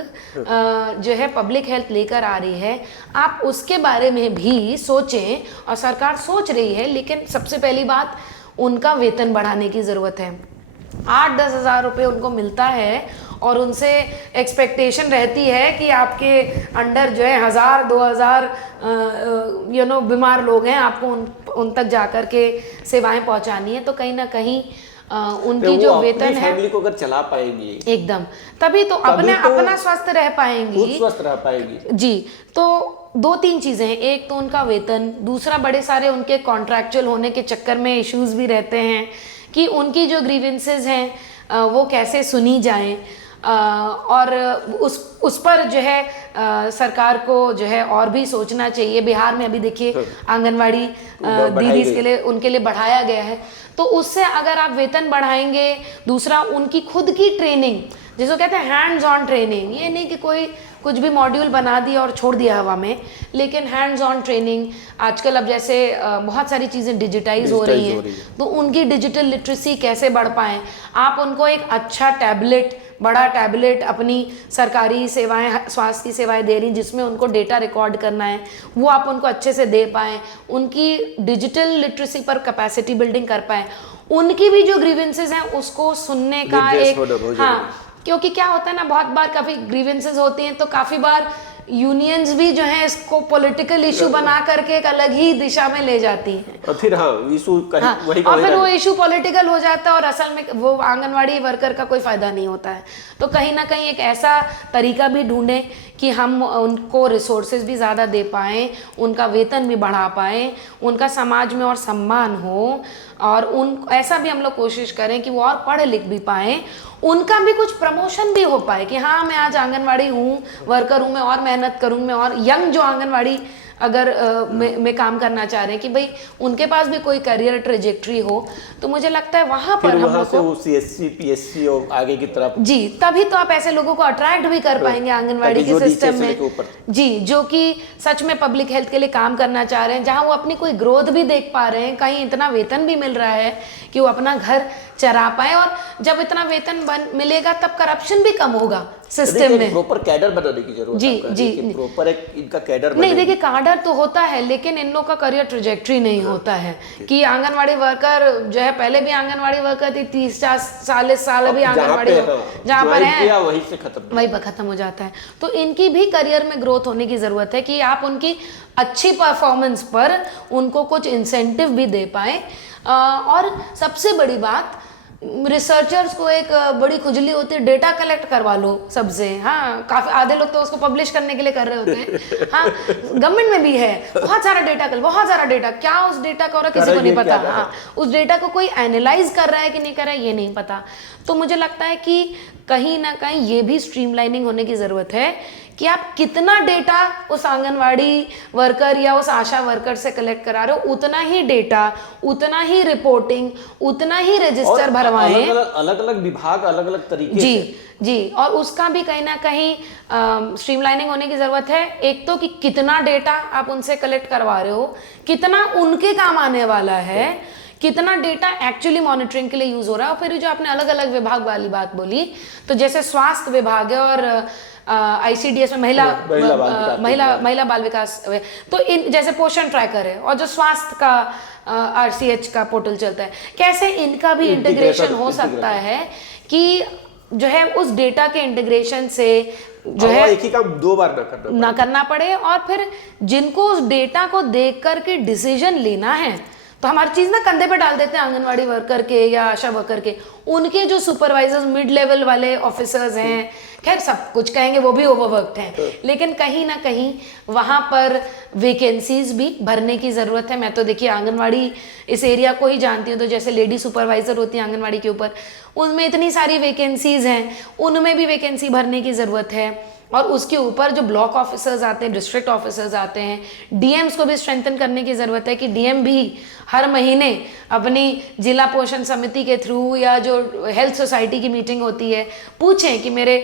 जो है पब्लिक हेल्थ लेकर आ रही है, आप उसके बारे में भी सोचें, और सरकार सोच रही है। लेकिन सबसे पहली बात, उनका वेतन बढ़ाने की ज़रूरत है। 8-10 हज़ार रुपये उनको मिलता है, और उनसे एक्सपेक्टेशन रहती है कि आपके अंडर जो है 1000-2000 बीमार लोग हैं, आपको उन तक जाकर के सेवाएं पहुंचानी है। तो कहीं ना कहीं उनकी जो वेतन है, फैमिली को अगर चला पाएंगी एकदम, तभी तो अपना स्वस्थ रह पाएंगी, स्वस्थ रह पाएगी जी। तो 2-3 चीजें हैं, एक तो उनका वेतन, दूसरा बड़े सारे उनके कॉन्ट्रैक्चुअल होने के चक्कर में इश्यूज भी रहते हैं कि उनकी जो ग्रीवेंसेस हैं वो कैसे सुनी जाएं, और उस पर जो है सरकार को जो है और भी सोचना चाहिए। बिहार में अभी देखिए आंगनवाड़ी दीदी के लिए, उनके लिए बढ़ाया गया है, तो उससे अगर आप वेतन बढ़ाएंगे, दूसरा उनकी खुद की ट्रेनिंग, जिसको कहते हैं हैंड्स ऑन ट्रेनिंग, ये नहीं कि कोई कुछ भी मॉड्यूल बना दिया और छोड़ दिया हवा में, लेकिन हैंड्स ऑन ट्रेनिंग। आजकल अब जैसे बहुत सारी चीज़ें डिजिटाइज हो रही हैं, तो उनकी डिजिटल लिटरेसी कैसे बढ़ पाएँ, आप उनको एक अच्छा टैबलेट, बड़ा टैबलेट अपनी सरकारी सेवाएं, स्वास्थ्य की सेवाएं दे रही जिसमें उनको डेटा रिकॉर्ड करना है, वो आप उनको अच्छे से दे पाएँ, उनकी डिजिटल लिटरेसी पर कैपेसिटी बिल्डिंग कर पाएँ, उनकी भी जो ग्रीवेंसेस हैं उसको सुनने का एक, हाँ, क्योंकि क्या होता है ना, बहुत बार काफ़ी ग्रीवेंसेस होती हैं, तो काफ़ी बार यूनियंस भी जो है इसको पॉलिटिकल इशू बना करके एक अलग ही दिशा में ले जाती हैं, और फिर इशू वही, और फिर वो इशू पॉलिटिकल हो जाता है, और असल में वो आंगनवाड़ी वर्कर का कोई फायदा नहीं होता है। तो कहीं ना कहीं एक ऐसा तरीका भी ढूंढें कि हम उनको रिसोर्सेज भी ज़्यादा दे पाएँ, उनका वेतन भी बढ़ा पाएँ, उनका समाज में और सम्मान हो, और ऐसा भी हम लोग कोशिश करें कि वो और पढ़ लिख भी पाएँ, उनका भी कुछ प्रमोशन भी हो पाए कि हाँ, मैं आज आंगनवाड़ी हूँ, वर्कर हूँ, मैं और मेहनत करूँ, मैं और यंग जो आंगनवाड़ी अगर में काम करना चाह रहे हैं कि भाई उनके पास भी कोई करियर ट्रेजेक्ट्री हो, तो मुझे लगता है वहाँ पर हम लोग को CSC, PSC और आगे की तरफ, जी, तभी तो आप ऐसे लोगों को अट्रैक्ट भी कर पाएंगे आंगनवाड़ी के सिस्टम में, जी, जो कि सच में पब्लिक हेल्थ के लिए काम करना चाह रहे हैं, जहाँ वो अपनी कोई ग्रोथ भी देख पा रहे हैं, कहीं इतना वेतन भी मिल रहा है कि वो अपना घर चरा पाए, और जब इतना वेतन मिलेगा तब करप्शन भी कम होगा सिस्टम में। प्रॉपर कैडर बनाने की जरूरत है, जी, प्रॉपर एक इनका कैडर नहीं, देखिए कैडर तो होता है, लेकिन इन लोग का करियर ट्रेजेक्ट्री नहीं होता है कि आंगनवाड़ी वर्कर जो है, पहले भी आंगनवाड़ी वर्कर थी, 30-40 साल अभी आंगनवाड़ी जहाँ पर है वहीं पर खत्म हो जाता है। तो इनकी भी करियर में ग्रोथ होने की जरूरत है कि आप उनकी अच्छी परफॉर्मेंस पर उनको कुछ इंसेंटिव भी दे पाए, और सबसे बड़ी बात, रिसर्चर्स को एक बड़ी खुजली होती है, डेटा कलेक्ट करवा लो सबसे। हाँ, काफी आधे लोग तो उसको पब्लिश करने के लिए कर रहे होते हैं। हाँ, गवर्नमेंट में भी है बहुत सारा डेटा, बहुत सारा डेटा, क्या उस डेटा का हो रहा है किसी को नहीं पता। हाँ, उस डेटा को कोई एनालाइज कर रहा है कि नहीं कर रहा है ये नहीं पता। तो मुझे लगता है कि कहीं ना कहीं ये भी स्ट्रीमलाइनिंग होने की जरूरत है कि आप कितना डेटा उस आंगनवाड़ी वर्कर या उस आशा वर्कर से कलेक्ट करा रहे हो, उतना ही डेटा, उतना ही रिपोर्टिंग, उतना ही रजिस्टर भरवाएं। अलग अलग विभाग अलग अलग तरीके जी से। जी, और उसका भी कहीं ना कहीं स्ट्रीमलाइनिंग होने की जरूरत है। एक तो कि कितना डेटा आप उनसे कलेक्ट करवा रहे हो, कितना उनके काम आने वाला है, कितना डेटा एक्चुअली मॉनिटरिंग के लिए यूज हो रहा है। और फिर जो आपने अलग अलग विभाग वाली बात बोली, तो जैसे स्वास्थ्य विभाग है और ICDS में महिला बाल विकास, तो इन जैसे पोषण ट्रैकर है और जो स्वास्थ्य का RCH का पोर्टल चलता है, कैसे इनका भी इंटीग्रेशन हो सकता है कि जो है उस डेटा के इंटीग्रेशन से जो है एक ही काम दो बार ना करना पड़े। और फिर जिनको उस डेटा को देख करके डिसीजन लेना है, तो हमारी चीज ना कंधे पे डाल देते हैं आंगनवाड़ी वर्कर के या आशा वर्कर के। उनके जो सुपरवाइजर्स मिड लेवल वाले ऑफिसर्स हैं, खैर सब कुछ कहेंगे वो भी ओवरवर्क्ड हैं, लेकिन कहीं ना कहीं वहां पर वैकेंसीज भी भरने की जरूरत है। मैं तो देखिए आंगनवाड़ी इस एरिया को ही जानती हूँ, तो जैसे लेडी सुपरवाइजर होती है आंगनवाड़ी के ऊपर, उनमें इतनी सारी वैकेंसीज हैं, उनमें भी वैकेंसी भरने की जरूरत है। और उसके ऊपर जो ब्लॉक ऑफिसर्स आते हैं, डिस्ट्रिक्ट ऑफिसर्स आते हैं, DMs को भी स्ट्रेंथन करने की जरूरत है कि DM भी हर महीने अपनी जिला पोषण समिति के थ्रू या जो हेल्थ सोसाइटी की मीटिंग होती है, पूछें कि मेरे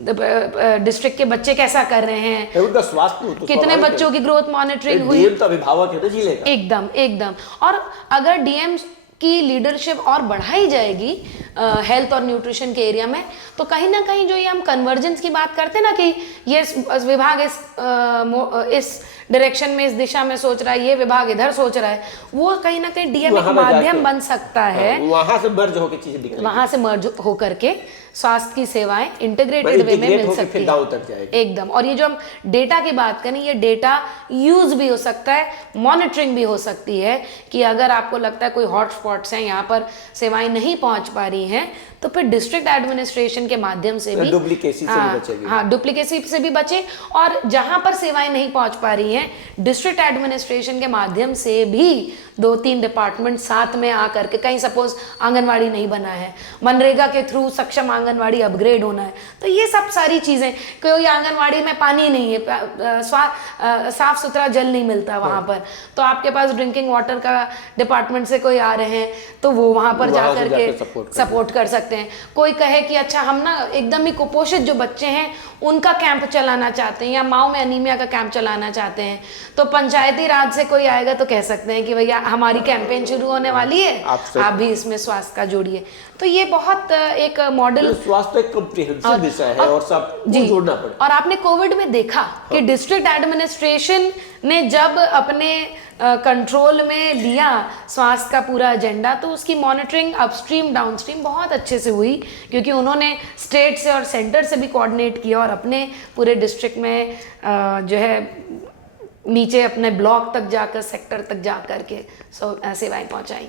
डिस्ट्रिक्ट के बच्चे कैसा कर रहे हैं, उनका स्वास्थ्य, कितने बच्चों की ग्रोथ मॉनिटरिंग हुई। DM तो अभिभावक है ना जिले का। एकदम एकदम। और अगर DMs की लीडरशिप और बढ़ाई जाएगी हेल्थ और न्यूट्रिशन के एरिया में, तो कहीं ना कहीं जो ये हम कन्वर्जेंस की बात करते हैं ना कि ये विभाग इस डायरेक्शन में, इस दिशा में सोच रहा है, ये विभाग इधर सोच रहा है, वो कहीं ना कहीं DM एक माध्यम बन सकता है। वहां से मर्ज होकर चीजें निकलेंगी, वहां से मर्ज होकर के स्वास्थ्य की सेवाएं इंटीग्रेटेड वे में मिल सकती है गांव तक जाएगी एकदम। और ये जो हम डेटा की बात करें, ये डेटा यूज भी हो सकता है, मॉनिटरिंग भी हो सकती है कि अगर आपको लगता है कोई हॉटस्पॉट्स हैं, यहाँ पर सेवाएं नहीं पहुंच पा रही हैं, तो फिर डिस्ट्रिक्ट एडमिनिस्ट्रेशन के माध्यम से भी डुप्लीकेसी से भी बचेगी। हाँ, डुप्लीकेसी से भी बचे। और जहां पर सेवाएं नहीं पहुंच पा रही हैं, डिस्ट्रिक्ट एडमिनिस्ट्रेशन के माध्यम से भी 2-3 डिपार्टमेंट साथ में आकर के, कहीं सपोज आंगनवाड़ी नहीं बना है, मनरेगा के थ्रू सक्षम आंगनवाड़ी अपग्रेड होना है, तो ये सब सारी चीजें, कोई आंगनवाड़ी में पानी नहीं है, साफ सुथरा जल नहीं मिलता वहां पर, तो आपके पास ड्रिंकिंग वाटर का डिपार्टमेंट से कोई आ रहे हैं, तो वो वहां पर जाकर के सपोर्ट कर सकते हैं। कोई कहे कि अच्छा हम ना एकदम ही कुपोषित जो बच्चे हैं उनका कैंप चलाना चाहते हैं, या माओ में अनीमिया का कैंप चलाना चाहते हैं, तो पंचायती राज से कोई आएगा तो कह सकते हैं कि भैया हमारी कैंपेन शुरू होने वाली है, आप भी इसमें स्वास्थ्य का जोड़िए। तो ये बहुत एक मॉडल, स्वास्थ्य एक कॉम्प्रिहेंसिव विषय है और सब जोड़ना पड़ेगा। और आपने कोविड में देखा कि डिस्ट्रिक्ट एडमिनिस्ट्रेशन ने जब अपने कंट्रोल में लिया स्वास्थ्य का पूरा एजेंडा, तो उसकी मॉनिटरिंग अपस्ट्रीम डाउनस्ट्रीम बहुत अच्छे से हुई, क्योंकि उन्होंने स्टेट से और सेंटर से भी कोऑर्डिनेट किया और अपने पूरे डिस्ट्रिक्ट में जो है नीचे अपने ब्लॉक तक जाकर, सेक्टर तक जाकर के सेवाएं पहुंचाई।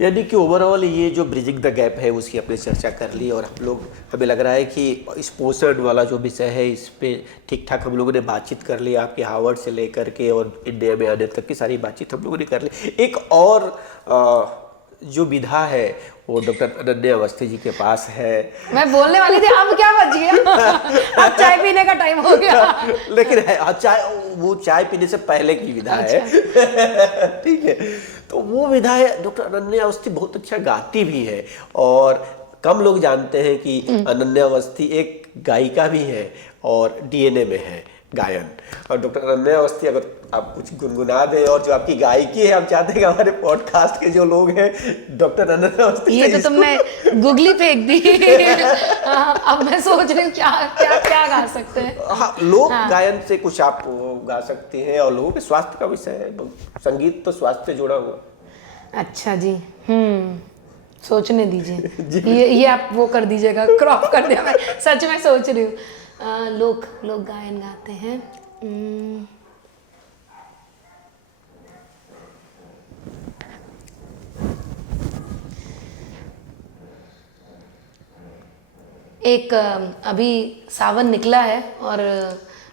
यानी कि ओवरऑल ये जो ब्रिजिंग द गैप है उसकी अपने चर्चा कर ली, और हम लोग, हमें लग रहा है कि इस पोषण वाला जो विषय है इस पे ठीक ठाक हम लोगों ने बातचीत कर ली। आपके हार्वर्ड से लेकर के और इंडिया में आने तक की सारी बातचीत हम लोगों ने कर ली। एक और जो विधा है वो डॉक्टर अनन्या अवस्थी जी के पास है। मैं बोलने वाली थी, अब क्या बच गया, अब चाय पीने का टाइम हो गया। लेकिन वो चाय पीने से पहले की विधा है। ठीक है, तो वो विधा है, डॉक्टर अनन्या अवस्थी बहुत अच्छा गाती भी है, और कम लोग जानते हैं कि अनन्या अवस्थी एक गायिका भी है और DNA में है गायन। और डॉक्टर अनन्या अवस्थी, अगर आप कुछ गुनगुना दें, और जो आपकी गायकी है, हम चाहते हैं कि हमारे पॉडकास्ट के जो लोग हैं डॉक्टर अनन्या अवस्थी, ये तो तुमने गुगली फेंक दी। अब मैं सोच रही हूँ क्या क्या क्या गा सकते हैं। हाँ, लोक गायन से कुछ आप गा सकती हैं, और लोगों के स्वास्थ्य का विषय है, संगीत तो स्वास्थ्य से जुड़ा हुआ। अच्छा जी, सोचने दीजिए। ये आप वो कर दीजिएगा, क्रॉप कर दिया, मैं सच में सोच रही हूँ। लोक गायन गाते हैं। एक अभी सावन निकला है और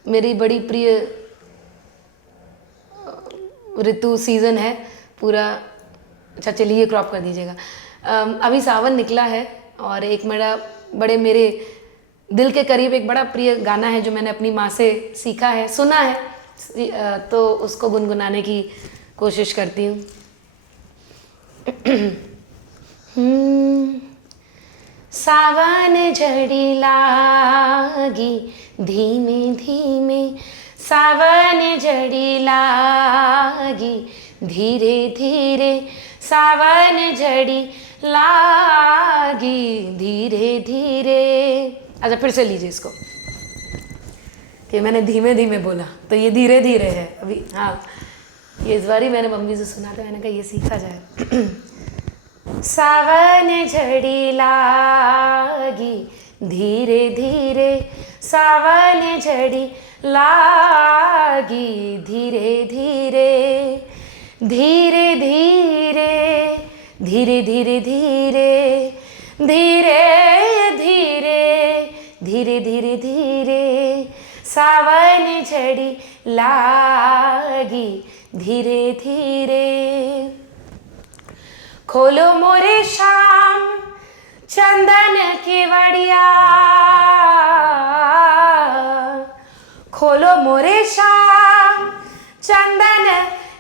मेरी बड़ी प्रिय ऋतु सीज़न है पूरा। अच्छा चलिए क्रॉप कर दीजिएगा। अभी सावन निकला है और एक मेरे दिल के करीब एक बड़ा प्रिय गाना है जो मैंने अपनी माँ से सीखा है, सुना है, तो उसको गुनगुनाने की कोशिश करती हूँ। सावन झड़ी लागी धीमे धीमे, सावन झड़ी लागी धीरे धीरे, सावन झड़ी लागी धीरे धीरे। अच्छा फिर से लीजिए इसको, कि मैंने धीमे धीमे बोला तो ये धीरे धीरे है अभी। हाँ, ये इस बार ही मैंने मम्मी से सुना था, मैंने कहा ये सीखा जाए। सावन झड़ी लागी धीरे धीरे, सावन झड़ी लागी धीरे धीरे, धीरे धीरे धीरे धीरे धीरे धीरे धीरे धीरे धीरे धीरे, सावन झड़ी लागी धीरे धीरे। खोलो मोरे शाम चंदन की वड़िया, खोलो मोरे शाम चंदन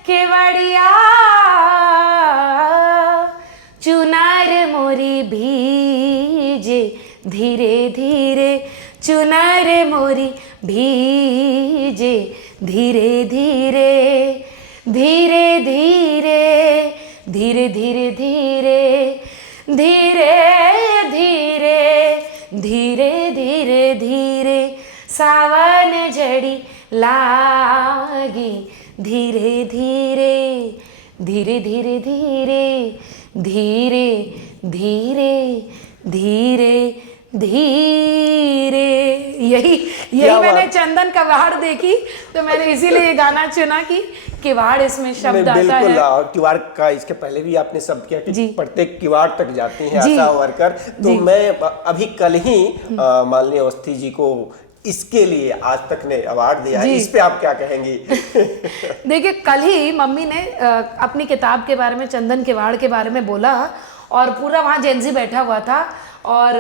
की वड़िया, चुनर मोरी भीजे धीरे धीरे, चुनर मोरी भीजे धीरे धीरे, धीरे धीरे धीरे धीरे धीरे धीरे धीरे धीरे धीरे धीरे, सावन झड़ी लागी धीरे धीरे, धीरे धीरे धीरे धीरे धीरे धीरे धीरे। यही मैंने चंदन कवाड़ देखी तो मैंने इसीलिए ये गाना चुना कि किवाड़ इसमें शब्द आता है। बिल्कुल, किवाड़ का इसके पहले भी आपने शब्द किया कि प्रत्येक किवाड़ तक जाती है आशा वर्कर। तो मैं अभी कल ही माननीय अवस्थी जी को इसके लिए आज तक ने अवार्ड दिया है, इस पे आप क्या कहेंगी? देखिए कल ही मम्मी ने अपनी किताब के बारे में, चंदन किवाड़ के बारे में बोला और पूरा वहाँ जेंजी बैठा हुआ था और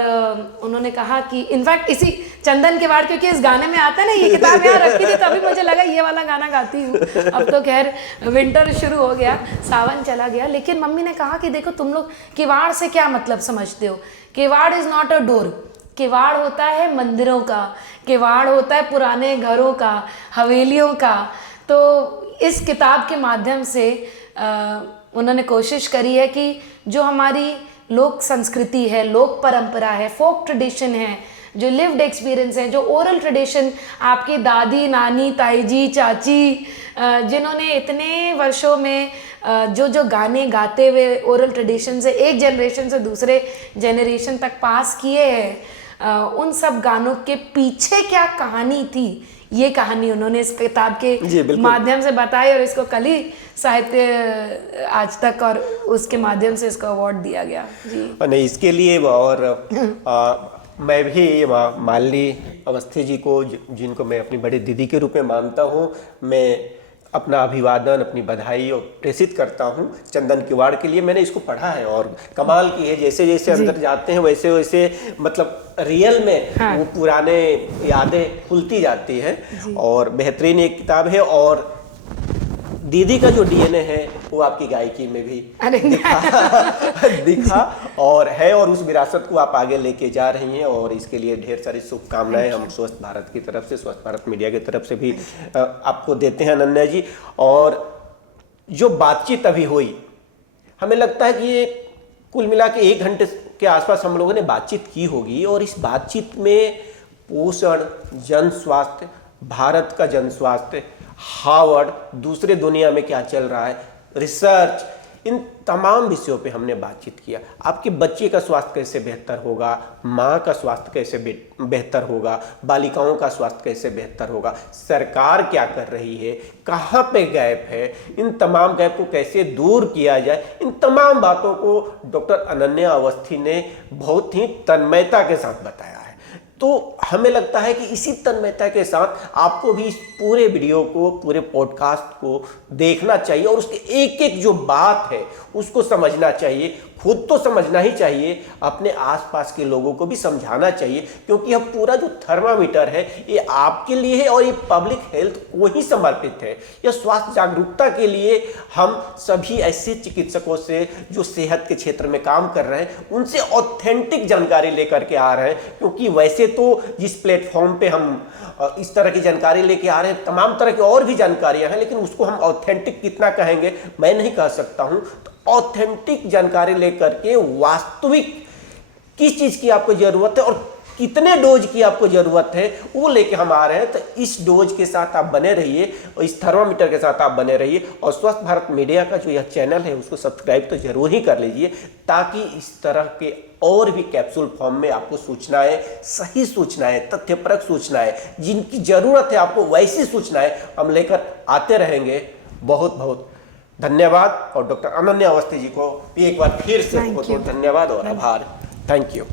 उन्होंने कहा कि इनफैक्ट इसी चंदन किवाड़, क्योंकि इस गाने में आता है ना, ये किताब यहाँ रखी थी तभी मुझे लगा ये वाला गाना गाती हूँ। अब तो खैर विंटर शुरू हो गया, सावन चला गया, लेकिन मम्मी ने कहा कि देखो तुम लोग किवाड़ से क्या मतलब समझते हो। किवाड़ इज नॉट अ डोर, किवाड़ होता है मंदिरों का, किवाड़ होता है पुराने घरों का, हवेलियों का। तो इस किताब के माध्यम से उन्होंने कोशिश करी है कि जो हमारी लोक संस्कृति है, लोक परंपरा है, फोक ट्रेडिशन है, जो लिव्ड एक्सपीरियंस है, जो ओरल ट्रेडिशन आपकी दादी, नानी, ताई जी, चाची, जिन्होंने इतने वर्षों में जो गाने गाते हुए ओरल ट्रेडिशन से एक जनरेशन से दूसरे जनरेशन तक पास किए हैं, उन सब गानों के पीछे क्या कहानी थी, ये कहानी उन्होंने इस किताब के माध्यम से बताई और इसको कल ही साहित्य आज तक और उसके माध्यम से इसको अवार्ड दिया गया जी। नहीं, इसके लिए और मैं भी मालिनी अवस्थी जी को, जिनको मैं अपनी बड़ी दीदी के रूप में मानता हूँ, मैं अपना अभिवादन, अपनी बधाई और प्रेषित करता हूँ चंदन किवाड़ के लिए। मैंने इसको पढ़ा है और कमाल की है, जैसे जैसे अंदर जाते हैं वैसे वैसे मतलब रियल में वो पुराने यादें खुलती जाती हैं और बेहतरीन एक किताब है। और दीदी का जो डीएनए है वो आपकी गायकी में भी दिखा और है, और उस विरासत को आप आगे लेके जा रही हैं और इसके लिए ढेर सारी शुभकामनाएं हम स्वस्थ भारत की तरफ से, स्वस्थ भारत मीडिया की तरफ से भी आपको देते हैं अनन्या जी। और जो बातचीत अभी हुई, हमें लगता है कि ये कुल मिला के 1 घंटे के आसपास हम लोगों ने बातचीत की होगी और इस बातचीत में पोषण, जन स्वास्थ्य, भारत का जन स्वास्थ्य, हार्वर्ड, दूसरे दुनिया में क्या चल रहा है, रिसर्च, इन तमाम विषयों पे हमने बातचीत किया। आपके बच्चे का स्वास्थ्य कैसे बेहतर होगा, माँ का स्वास्थ्य कैसे बेहतर होगा, बालिकाओं का स्वास्थ्य कैसे बेहतर होगा, सरकार क्या कर रही है, कहाँ पे गैप है, इन तमाम गैप को कैसे दूर किया जाए, इन तमाम बातों को डॉक्टर अनन्या अवस्थी ने बहुत ही तन्मयता के साथ बताया है। तो हमें लगता है कि इसी तन्मयता के साथ आपको भी इस पूरे वीडियो को, पूरे पॉडकास्ट को देखना चाहिए और उसके एक एक जो बात है उसको समझना चाहिए। खुद तो समझना ही चाहिए, अपने आसपास के लोगों को भी समझाना चाहिए, क्योंकि यह पूरा जो थर्मामीटर है ये आपके लिए है और ये पब्लिक हेल्थ को ही समर्पित है। यह स्वास्थ्य जागरूकता के लिए हम सभी ऐसे चिकित्सकों से जो सेहत के क्षेत्र में काम कर रहे हैं उनसे ऑथेंटिक जानकारी लेकर के आ रहे हैं, क्योंकि वैसे तो जिस प्लेटफॉर्म पे हम इस तरह की जानकारी लेके आ रहे हैं, तमाम तरह की और भी जानकारियां हैं, लेकिन उसको हम ऑथेंटिक कितना कहेंगे मैं नहीं कह सकता हूं। तो ऑथेंटिक जानकारी लेकर के वास्तविक किस चीज की आपको जरूरत है और कितने डोज की आपको जरूरत है वो लेके हम आ रहे हैं। तो इस डोज के साथ आप बने रहिए और इस थर्मामीटर के साथ आप बने रहिए और स्वस्थ भारत मीडिया का जो यह चैनल है उसको सब्सक्राइब तो जरूर ही कर लीजिए, ताकि इस तरह के और भी कैप्सूल फॉर्म में आपको सूचनाएं, सही सूचनाएं, तथ्यपरक सूचनाएं, जिनकी जरूरत है आपको वैसी सूचनाएं हम लेकर आते रहेंगे। बहुत बहुत धन्यवाद। और डॉक्टर अनन्या अवस्थी जी को भी एक बार फिर से बहुत बहुत धन्यवाद और आभार। Thank you.